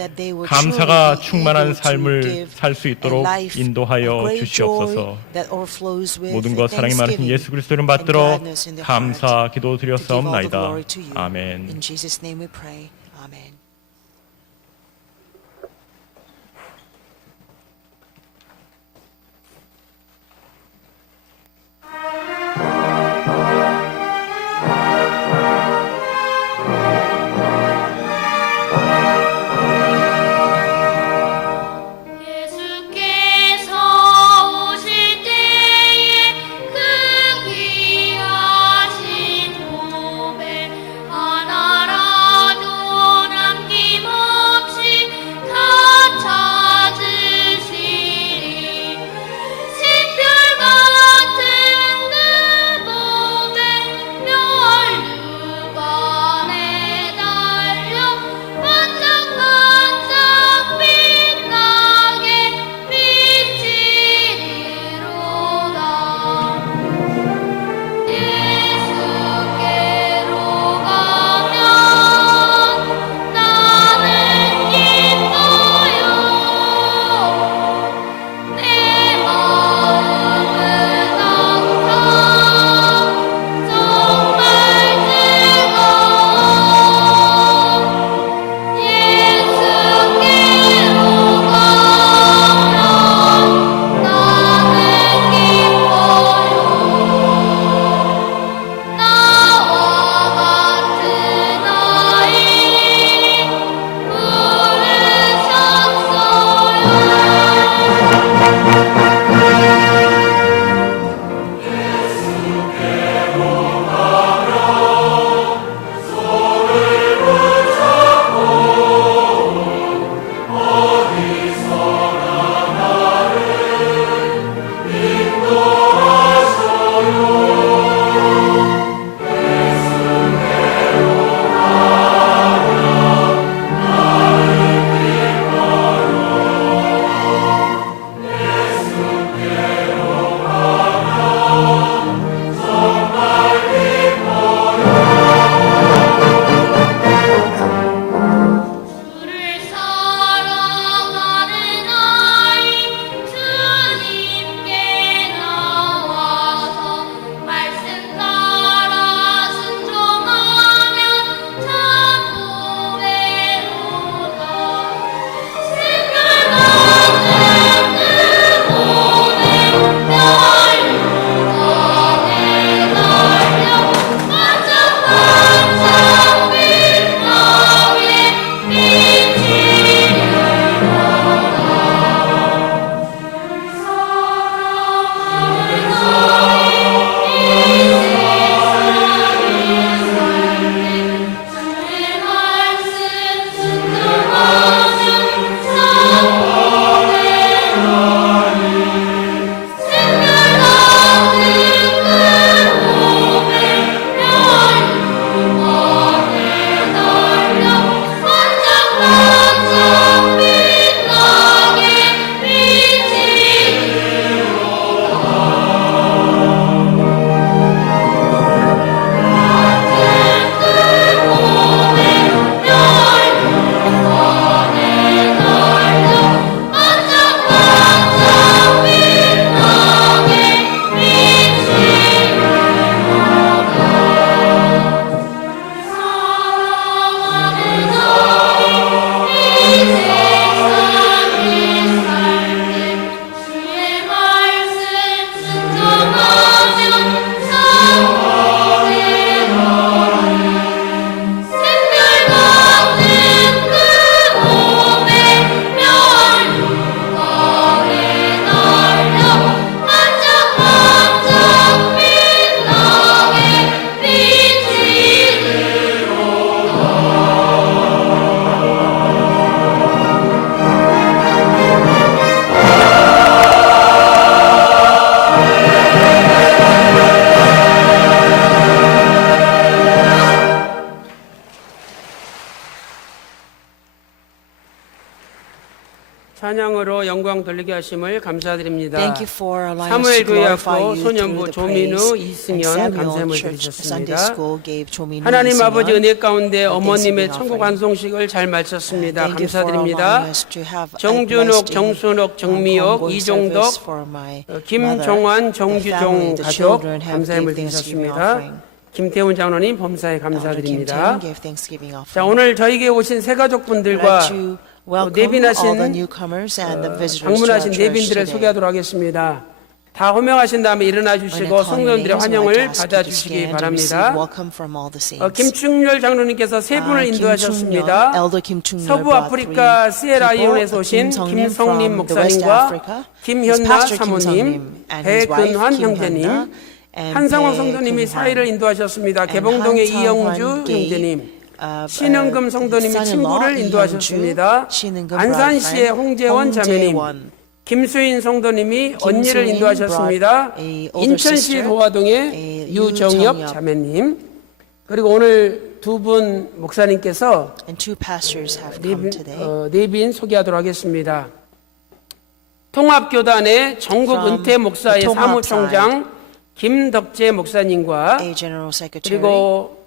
감사가 충만한 삶을 살 수 있도록 인도하여 주시옵소서. 모든 것 사랑이 많으신 예수 그리스도 이름 받들어 감사 기도 드렸사옵나이다. 아멘. In Jesus' name we pray. Amen. 예수께서 오실 때에 그 귀하신 몸에 하나라도 남지 찬양으로 영광 돌리게 하심을 감사드립니다. Thank you for allowing us 사무엘 to glorify 교회학교 you through 소년부 the 조민우, praise. 이승연 And 감사함을 Samuel Church Sunday 드리셨습니다. School gave 조민우, 하나님 이승연 아버지 은혜 가운데 a 어머님의 thanksgiving 천국 offering. 완송식을 잘 마쳤습니다. Thank you for 감사드립니다. allowing us to have a 정준옥, blessed day, 정순옥, 정미옥, homegoing 이종덕, service for my 김종환, mother, the 정규종 family, the 가족 children have 감사함을 gave thanksgiving 드리셨습니다. offering. 김태훈 장로님 범사에 Elder Kim 감사드립니다. Tae gave thanksgiving 자, offering. 오늘 저에게 오신 새 I'd 가족분들과 like to welcome all the 내빈하신 newcomers and the visitors to our 방문하신 church 내빈들을 today. 소개하도록 하겠습니다. 다 호명하신 다음에 일어나 When I 주시고 call your 성도님들의 names, I'd like to 환영을 ask you to 받아주시기 stand to receive 바랍니다. welcome from all the saints. 김충렬 장로님께서 세 분을 인도하셨습니다. Elder Kim Chung-yeol 서부 brought 아프리카 three 시에라리온에서 people, 오신 Kim Sung-nim 김성림 from the West 목사님과 Africa, his 김현나 pastor Kim 사모님, Sung-nim and his wife 배근환 Kim 형제님, Hyuna, and 한상원 Bae 성도님이 Kun-hwan. 사회를 인도하셨습니다. And 개봉동의 Han Sang-hwan 이영주 gave, 형제님, 신흥금 성도님이 son-in-law 친구를 Lee 인도하셨습니다. Hyun-ju, 신흥금 안산시의 bride 홍재원 자매님, 홍재원, 김수인 성도님이 언니를 김수인 인도하셨습니다. brought a older 인천시 sister, 도화동의 a 유정엽 유정엽. 자매님, 그리고 오늘 두 분 목사님께서 and two pastors have come today. 내빈 소개하도록 하겠습니다. 통합교단의 전국 From 은퇴 목사의 the 통합 사무총장 김덕재 목사님과 A general secretary. 그리고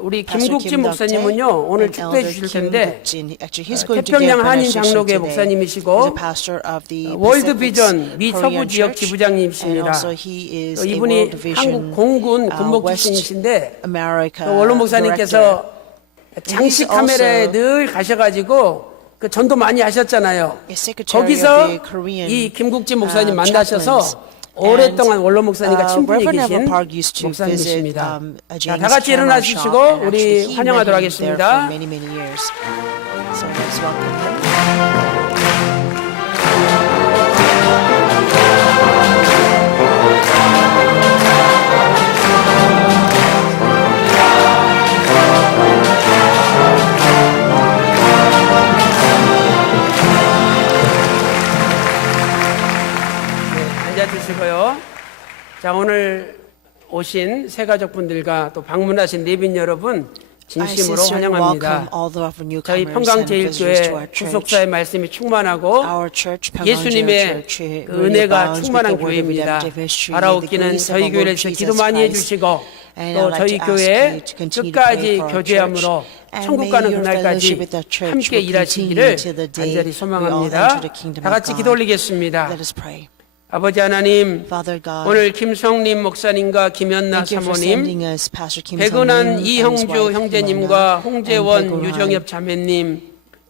우리 Pastor 김국진 Kim 목사님은요 Deok-tae 오늘 and 축도해 Elder 주실 Kim 텐데 Deok-jin. Actually, he's going to 태평양 give 한인 benediction 장로교회 today. 목사님이시고 He's a pastor of the 월드 Pacific 비전 미 서부 Korean 지역 Church, 지부장님이십니다. and also he is a 이분이 World Division 한국 공군 군목 West 출신이신데 America 원로 director. 목사님께서 장식 And he's 카메라에 also 늘 가셔가지고 그 전도 많이 하셨잖아요. a secretary 거기서 of the Korean, 이 김국진 목사님 만나셔서 chaplains. 오랫동안 원로 목사님과 친분이 Reverend 계신 Everpark used to visit 목사님이십니다. 자, James 다 같이 Cameron 일어나주시고 shop, and 우리 actually he 환영하도록 met him there for 하겠습니다. many, many years. So let's welcome him. 앉아주시고요. 자, 오늘 오신 새 가족분들과 또 방문하신 내빈 여러분 I 진심으로 sincerely welcome 환영합니다. all the newcomers 저희 and visitors to 평강제일교회 our church. 구속사의 말씀이 충만하고 Our church, 예수님의 Church, 그 really 은혜가 abounds with 충만한 the word of 교회입니다. redemptive history, the 바라옵기는 grace of 저희 our Lord 교회에서 Jesus 기도 많이 Christ. 해주시고 And 또 I'd like 저희 to ask 교회 you to continue to 끝까지 pray for our 교제함으로 church. And 천국 may 가는 your 그날까지 fellowship with the church 함께 will 일하시기를 continue till the day 간절히 we all 소망합니다. enter the kingdom 다 같이 of 기도 God. 올리겠습니다. Let us pray. 아버지 하나님, Father God, 오늘 김성림 목사님과 김연나 thank you for 사모님, sending us Pastor Kim 백은환 Sung-nim and his 이형주 wife, 형제님과 Hyuna, 홍재원 and 백은환. 유정엽 자매님,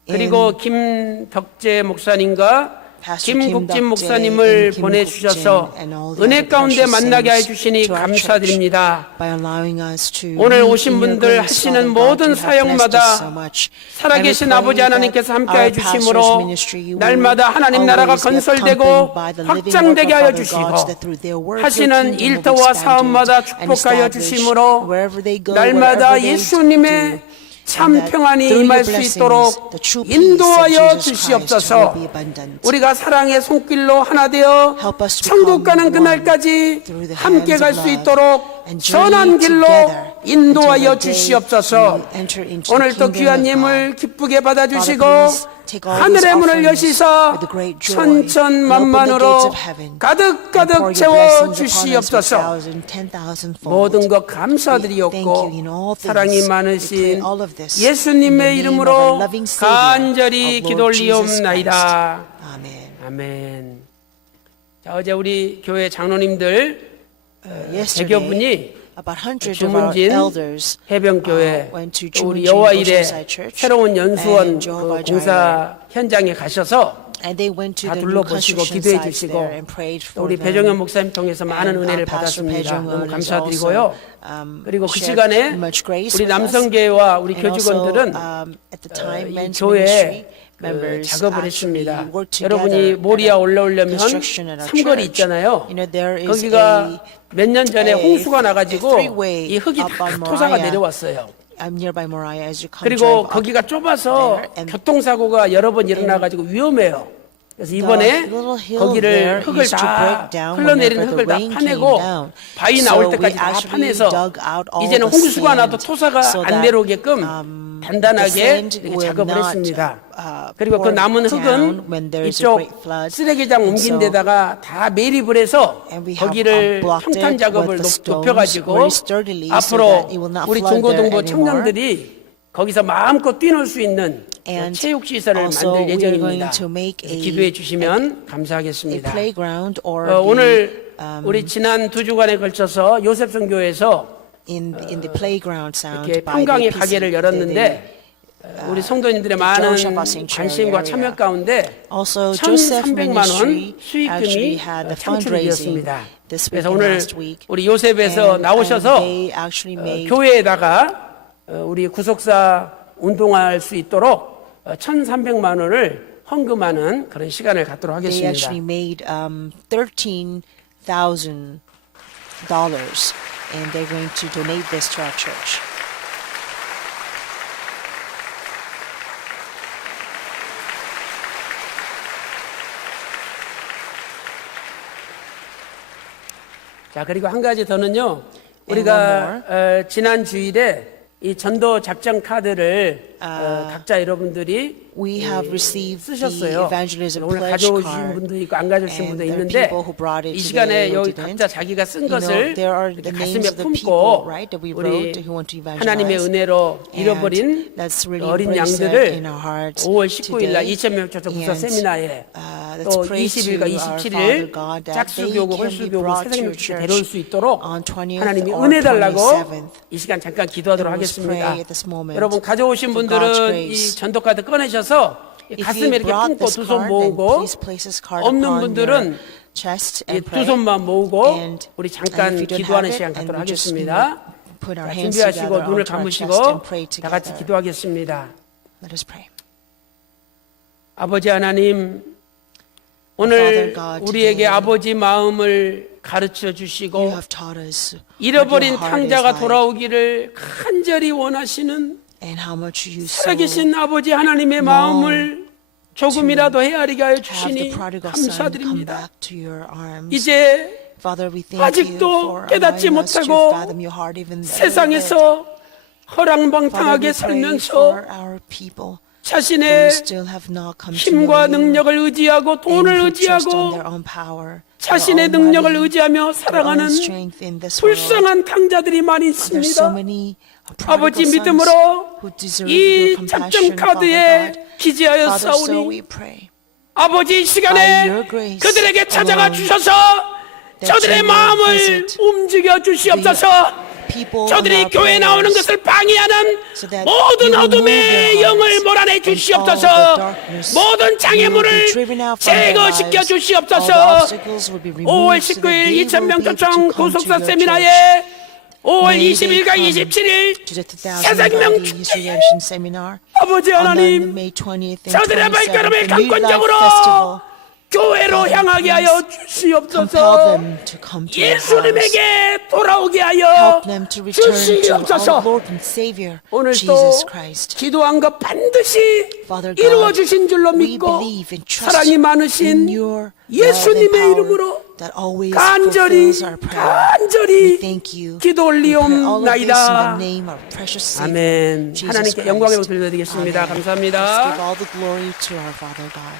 그리고 김덕재 목사님과 Pastor Kim 김국진 Deok-jae 목사님을 and Kim 보내주셔서 Guk-jin and all the 은혜 other 가운데 precious 만나게 saints 해주시니 to our 감사드립니다. church by allowing us to 오늘 meet 오신 in your 분들 grace, 하시는 Father God. 모든 You have blessed us 사역마다 so much. 살아계신 And we 아버지 pray 하나님께서 that 함께해 our 주심으로 pastor's ministry will 날마다 하나님 나라가 always be 건설되고 accompanied by the living work 확장되게 of 하여 Father 주시고 God, that through their work your 하시는 kingdom will be 일터와 expanded 사업마다 and 축복하여 established 주심으로 wherever they go, 날마다 wherever they 예수님의 do. 참 And that 평안이 through 임할 your 수 blessings, 있도록 the true peace of 인도하여 Jesus Christ 주시옵소서. will be abundant. 우리가 사랑의 손길로 하나 되어 Help us to 천국 become 가는 one 그날까지 through the 함께 hands 갈 of 수 love 있도록 and journey 선한 길로 together 인도하여 until the day 주시옵소서. we enter into the 오늘 또 kingdom 귀한 of 예물 God. 기쁘게 받아주시고 Father, please take all 하늘의 these 문을 offerings 여시사 with a great joy 천천만만으로 and open the gates of heaven 가득가득 and pour your 채워 blessings upon us with 주시옵소서. 1,000, 10,000-fold. 모든 것 We thank 감사드리옵고 you in all things. 사랑이 We 많으신 pray all of this in 예수님의 the name of 이름으로 our loving Savior, 간절히 of 기도 Lord Jesus 올리옵나이다. Christ. Amen. 아멘. 자, 어제 우리 교회 장로님들 Yesterday, 대교분이 about 100 of our 주문진 elders 해변교회 went to 또 우리 주문진 여호와일의 Oceanside Church 새로운 연수원 and Jehovah 그 공사 현장에 가셔서 and they went to 다 the new 둘러보시고 construction 기도해 sites 주시고 there and prayed 또 for 우리 them. 배정현 목사님 통해서 많은 And 은혜를 Pastor 받았습니다. Bae-jung 너무 has 감사드리고요. also, 그리고 그 shared 시간에 much grace 우리 with us. 남성교회와 우리 And also, 교직원들은 at the time, 이 men's 교회에 ministry 그 members 작업을 actually 했습니다. worked 여러분이 together 모리아 at a 올라오려면 construction at our 삼거리 church. 있잖아요. You know, there is 거기가 몇 년 전에 a 홍수가 나가지고 three-way 이 흙이 up 다 on 토사가 Moriah. 내려왔어요. I'm nearby Moriah as you come 그리고 drive up 거기가 좁아서 there and 교통사고가 여러 번 일어나가지고 위험해요. 그래서 이번에 little hill 거기를 there 흙을 used to 다 break down 흘러내리는 whenever 흙을 the 다 rain 파내고 came down. 바위 나올 So 때까지 we 다 actually 파내서 dug out all 이제는 the 홍수가 sand 나도 토사가 so 안 that, 내려오게끔 the 단단하게 sand 이렇게 will 작업을 not, 했습니다. 그리고 그 pour 남은 down 흙은 when there is a 이쪽 great flood. 쓰레기장 And 옮긴 so- 데다가 다 매립을 해서 And we have, 거기를 blocked 평탄 it 작업을 with the stones 높여가지고 very sturdily so 앞으로 that it will not 우리 flood there 중고등부 anymore. 청년들이 거기서 마음껏 뛰놀 수 있는 And 체육시설을 also 만들 we are going 예정입니다. to make 그래서 기도해 주시면 a 감사하겠습니다. playground or 오늘 the, 우리 지난 2주간에 걸쳐서 요셉성 교회에서 in the playground sound 이렇게 by 평강의 the 가게를 PC, 열었는데 우리 성도님들의 많은 Joseph Sanctuary 관심과 area. 참여 가운데 Also, Joseph 1,300만 Ministry 원 수익금이 actually had the 창출이 fundraising 되었습니다. this week 그래서 and 오늘 last week. 우리 요셉에서 And 나오셔서 they actually made 교회에다가 우리 구속사 운동할 수 있도록 1,300만 원을 헌금하는 그런 시간을 갖도록 they 하겠습니다. actually made $13,000 and they're going to donate this to our church. 자, 그리고 한 가지 더는요. 우리가 지난 주일에 이 전도 작전 카드를 각자 여러분들이 We have received the 쓰셨어요. evangelism 오늘 pledge 가져오신 card. 분도 있고 안 가져오신 And 분도 there are 있는데 people who brought it 이 today 시간에 who 여기 didn't. 각자 자기가 쓴 You know, 것을 there are 이렇게 the 가슴에 names of the 품고 people, right, that we 우리 wrote who want to evangelize. 하나님의 은혜로 And 잃어버린 let's really 어린 embrace that 양들을 in our hearts 5월 19일 날 today. 2,000명 초청 국사 And, 세미나에 let's 또 pray 20일과 to our 27일 Father God that 짝수교구, they can be 홀수교구, brought to 세상명 your 축제 데려올 수 있도록 on 20th 하나님이 or 은혜 달라고 27th. 이 시간 잠깐 기도하도록 And let's 하겠습니다. pray at this moment 여러분 가져오신 for God's 분들은 이 grace. 전도카드 꺼내셔서 If 가슴에 you 이렇게 brought 품고 this 두 손 card, then 모으고 please place this card 없는 upon 분들은 your chest 이 and 두 pray. 손만 모으고 And 우리 if 잠깐 you don't 기도하는 have it, 시간 and 갖도록 we just, 하겠습니다. put our 자, hands 준비하시고 together 눈을 onto our chest 감으시고 and pray 다 같이 together. 기도하겠습니다. Let us pray. 아버지 하나님, Father 오늘 God, 우리에게 today 아버지 마음을 가르쳐 You 주시고 have taught us what 잃어버린 your heart is 탕자가 like 돌아오기를 간절히 원하시는 and how much you so 살아계신 아버지 하나님의 마음을 조금이라도 헤아리게 하여 have the 주시니 prodigal son come 감사드립니다. back to your arms. 이제 Father, we thank you 아직도 for 깨닫지 allowing us to 못하고 fathom your heart even a little bit. 세상에서 Father, 허랑방탕하게 we pray 살면서 for our people who 자신의 still have not come to know 힘과 you 능력을 의지하고 and 돈을 who trust on 의지하고 their own power, 자신의 their own 능력을 money, 의지하며 their own 살아가는 strength in this world. 불쌍한 탕자들이 많이 There's so 있습니다. many 아버지 prodigal sons 믿음으로 who deserve 이 your 작전 compassion, 카드에 Father God. 기재하여 Father, so 싸우니 we pray 아버지 이 by 시간에 your grace 그들에게 찾아가 alone, 주셔서 that 저들의 you will 마음을 visit 움직여 주시옵소서. people in 저들이 our 교회 나오는 prayers, 것을 방해하는 so that 모든 you will move 어둠의 their 영을 hearts 몰아내 and all 주시옵소서. the darkness 모든 will be 장애물을 driven out from their 제거시켜 lives. All the 주시옵소서. obstacles will be 5월 removed so that 19일 they will 2,000명 be able to 초청 come to 구속사 your 세미나에 church. 5월 May they 20일과 come 27일 to the 2,000 새생명 Body 축제에 Resurrection Seminar 아버지 on 하나님 May 20th and 저들의 27th, 발걸음을 the New Life 강권적으로 Festival. 교회로 Father, 향하게 하여 Compel 주시옵소서. them to come to your house. 예수님에게 돌아오게 하여 Help them to return to our 주시옵소서. Lord and Savior, 오늘 또 Jesus Christ. 기도한 것 반드시 Father God, 이루어 주신 줄로 we 믿고 believe and trust 사랑이 in 많으신 your love and 예수님의 power 이름으로 that always 간절히 fulfills our prayer. 간절히 We thank you. 기도 We pray all of this in the 올리옵나이다. name of precious Savior, 아멘. Jesus 하나님께 영광의 Christ. 목소리 드리겠습니다. Amen. Let's 감사합니다. give all the glory to our Father God.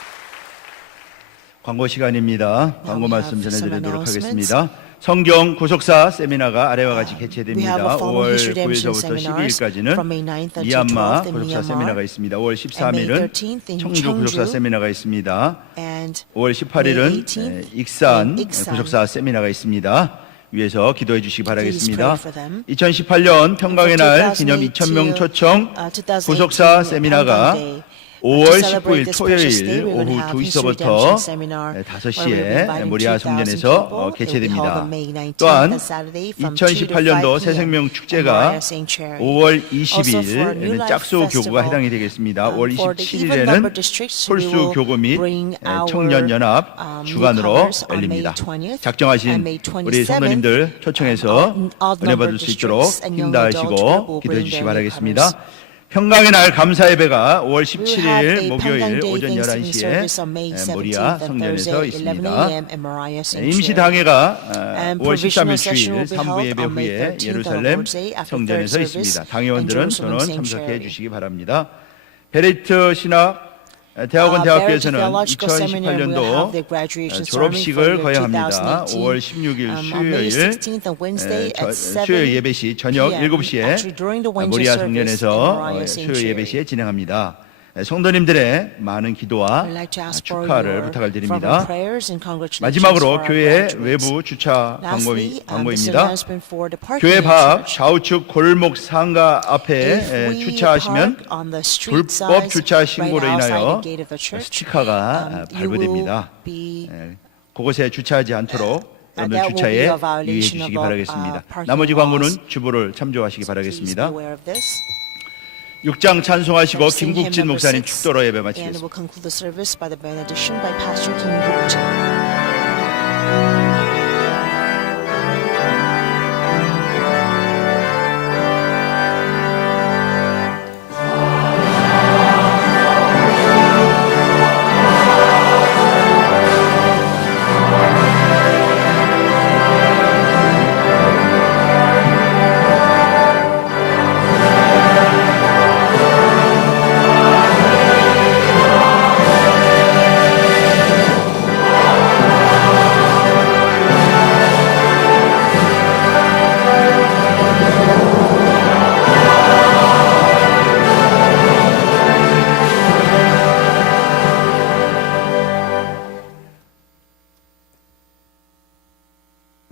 광고 시간입니다. Now 광고 we 말씀 have some 전해드리도록 announcements. 하겠습니다. 성경 구속사 세미나가 아래와 같이 We have 개최됩니다. a following 5월 His redemption 9일서부터 seminars 12일까지는 from May 9th until 미얀마 12th in 구속사 Myanmar, 세미나가 있습니다. 5월 and May 13일은 13th in 청주 구속사 Cheongju, 세미나가 있습니다. and 5월 18일은 May 18th 익산 in Iksan. 구속사 세미나가 있습니다. 위해서 기도해 주시기 바라겠습니다. pray for them. 2018년 평강의 날 기념 2,000명 초청 구속사 세미나가 5월 19일 토요일 오후 2시부터 5시에 모리아 성전에서 개최됩니다. 또한 2018년도 새생명 축제가 5월 20일에는 짝수 교구가 해당이 되겠습니다. 5월 27일에는 홀수 교구 및 청년연합 주간으로 열립니다. 작정하신 우리 성도님들 초청해서 은혜 받을 수 있도록 힘다하시고 기도해 주시기 바라겠습니다. 평강의 날 감사 예배가 5월 We will have 17일 a 목요일 Panggang Day 오전 Thanksgiving service 11시에 on May 17th 모리아 and 성전에서 Thursday 11 있습니다. a.m. at Moriah 임시 Sanctuary. 당회가 And 5월 provisional 13일 session 주일 will be 3부 held 예배 on May 후에 13th on 예루살렘 Lord's Day after third 성전에서 service 있습니다. in 당회원들은 Jerusalem 전원 참석해 Sanctuary. 주시기 바랍니다. 베리트 신학 대학원 대학교에서는 Barrett Theological Seminary will have their 2018년도 graduation ceremony for 졸업식을 year 거야 합니다. 2018. 5월 16일 On May 수요일 16th on Wednesday at 7 수요일 예배 시 저녁 p.m. 7시에 Actually, during the Wednesday 모리아 service 성전에서 at Moriah 수요 Sanctuary. 예배 시에 진행합니다. 성도님들의 많은 기도와 I'd like to ask for 축하를 your 부탁을 fervent 드립니다. prayers and congratulations 마지막으로 for our 교회 graduates. 외부 주차 Lastly, this 광고입니다. announcement for the parking 교회 in 밖 church. 좌우측 골목 상가 If 앞에 we 주차하시면 park on the street 불법 sides 주차 right 신고로 outside 인하여 the gate of the church, 스티커가 you will 발부됩니다. be 그곳에 주차하지 않도록 여러분 that will be 주차에 a 유의해 violation 주시기 of, 바라겠습니다. parking 나머지 laws. 광고는 주보를 참조하시기 Please be 바라겠습니다. aware of this. 6장 찬송하시고 Sing hymn 김국진 number 목사님 6, 축도로 예배 and 마치겠습니다. we'll conclude the service by the benediction by Pastor Kim Guk-jin.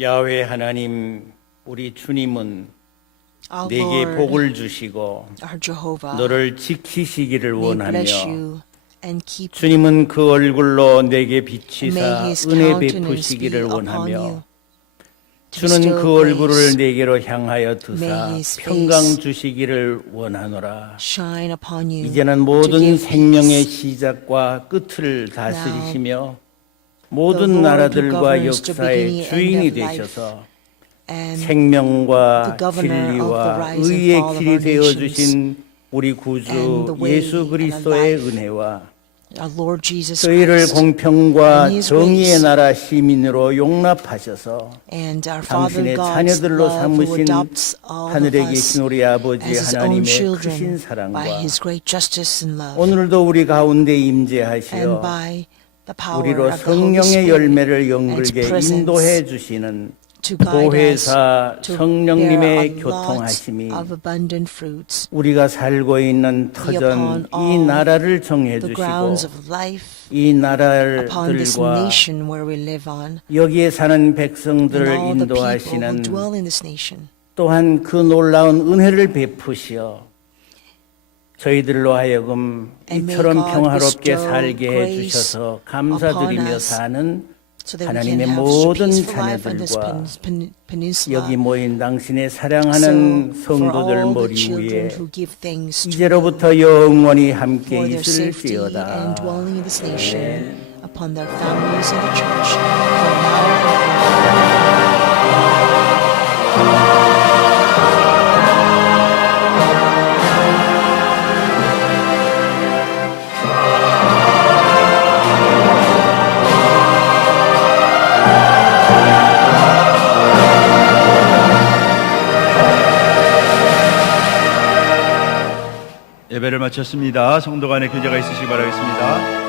야훼 하나님, 우리 주님은 Our 내게 Lord, 복을 주시고 our Jehovah, 너를 지키시기를 may 원하며 bless you and keep you. 주님은 그 얼굴로 내게 And may 비치사 his 은혜 countenance be 베푸시기를 upon you. 원하며 to 주는 bestow 그 얼굴을 grace, 내게로 향하여 두사 May his 평강 face 주시기를 원하노라. shine upon you. 이제는 to 모든 give 생명의 peace. 시작과 끝을 다스리시며 The 모든 Lord who 나라들과 governs the 역사의 beginning and 주인이 end of life, 되셔서 and 생명과 the governor of the 진리와 rise and 의의 fall of 길이 our 되어 nations, 주신 우리 and 구주 the way 예수 and the 그리스도의 life 은혜와 our Lord Jesus 저희를 Christ, 공평과 and his 정의의 grace, 나라 시민으로 용납하셔서 and our Father 당신의 God's 자녀들로 love who 삼으신 adopts all of 하늘에 us 계신 우리 아버지 as his own 하나님의 children 크신 사랑과 by his great justice and love, 오늘도 우리 가운데 and 임재하시어 by the power 우리로 of the Holy 성령의 Spirit 열매를 and 연글게 its presence 인도해 주시는 to guide us 보혜사 to bear 성령님의 a lot 교통하심이 of abundant fruits 우리가 살고 있는 be upon 터전 이 all 나라를 정해 the 주시고 grounds of life, 이 upon this 나라들과 nation where we live on, 여기에 사는 and 백성들을 all the people who 인도하시는 dwell in this nation. 또한 그 놀라운 은혜를 베푸시어 저희들로 하여금 And may 이처럼 God 평화롭게 bestow 살게 해 grace 주셔서 upon 감사드리며 us 사는 So that we can 하나님의 have 모든 peaceful life on this 자녀들과 peninsula. 여기 모인 당신의 So 사랑하는 for 성도들 all the 머리 children 위에 who give thanks to you 이제로부터 영원히 함께 for their safety 있을지어다. and dwelling in this nation, 아멘. upon their families in the church, from now and 예배를 마쳤습니다. 성도 간의 교제가 있으시기 바라겠습니다.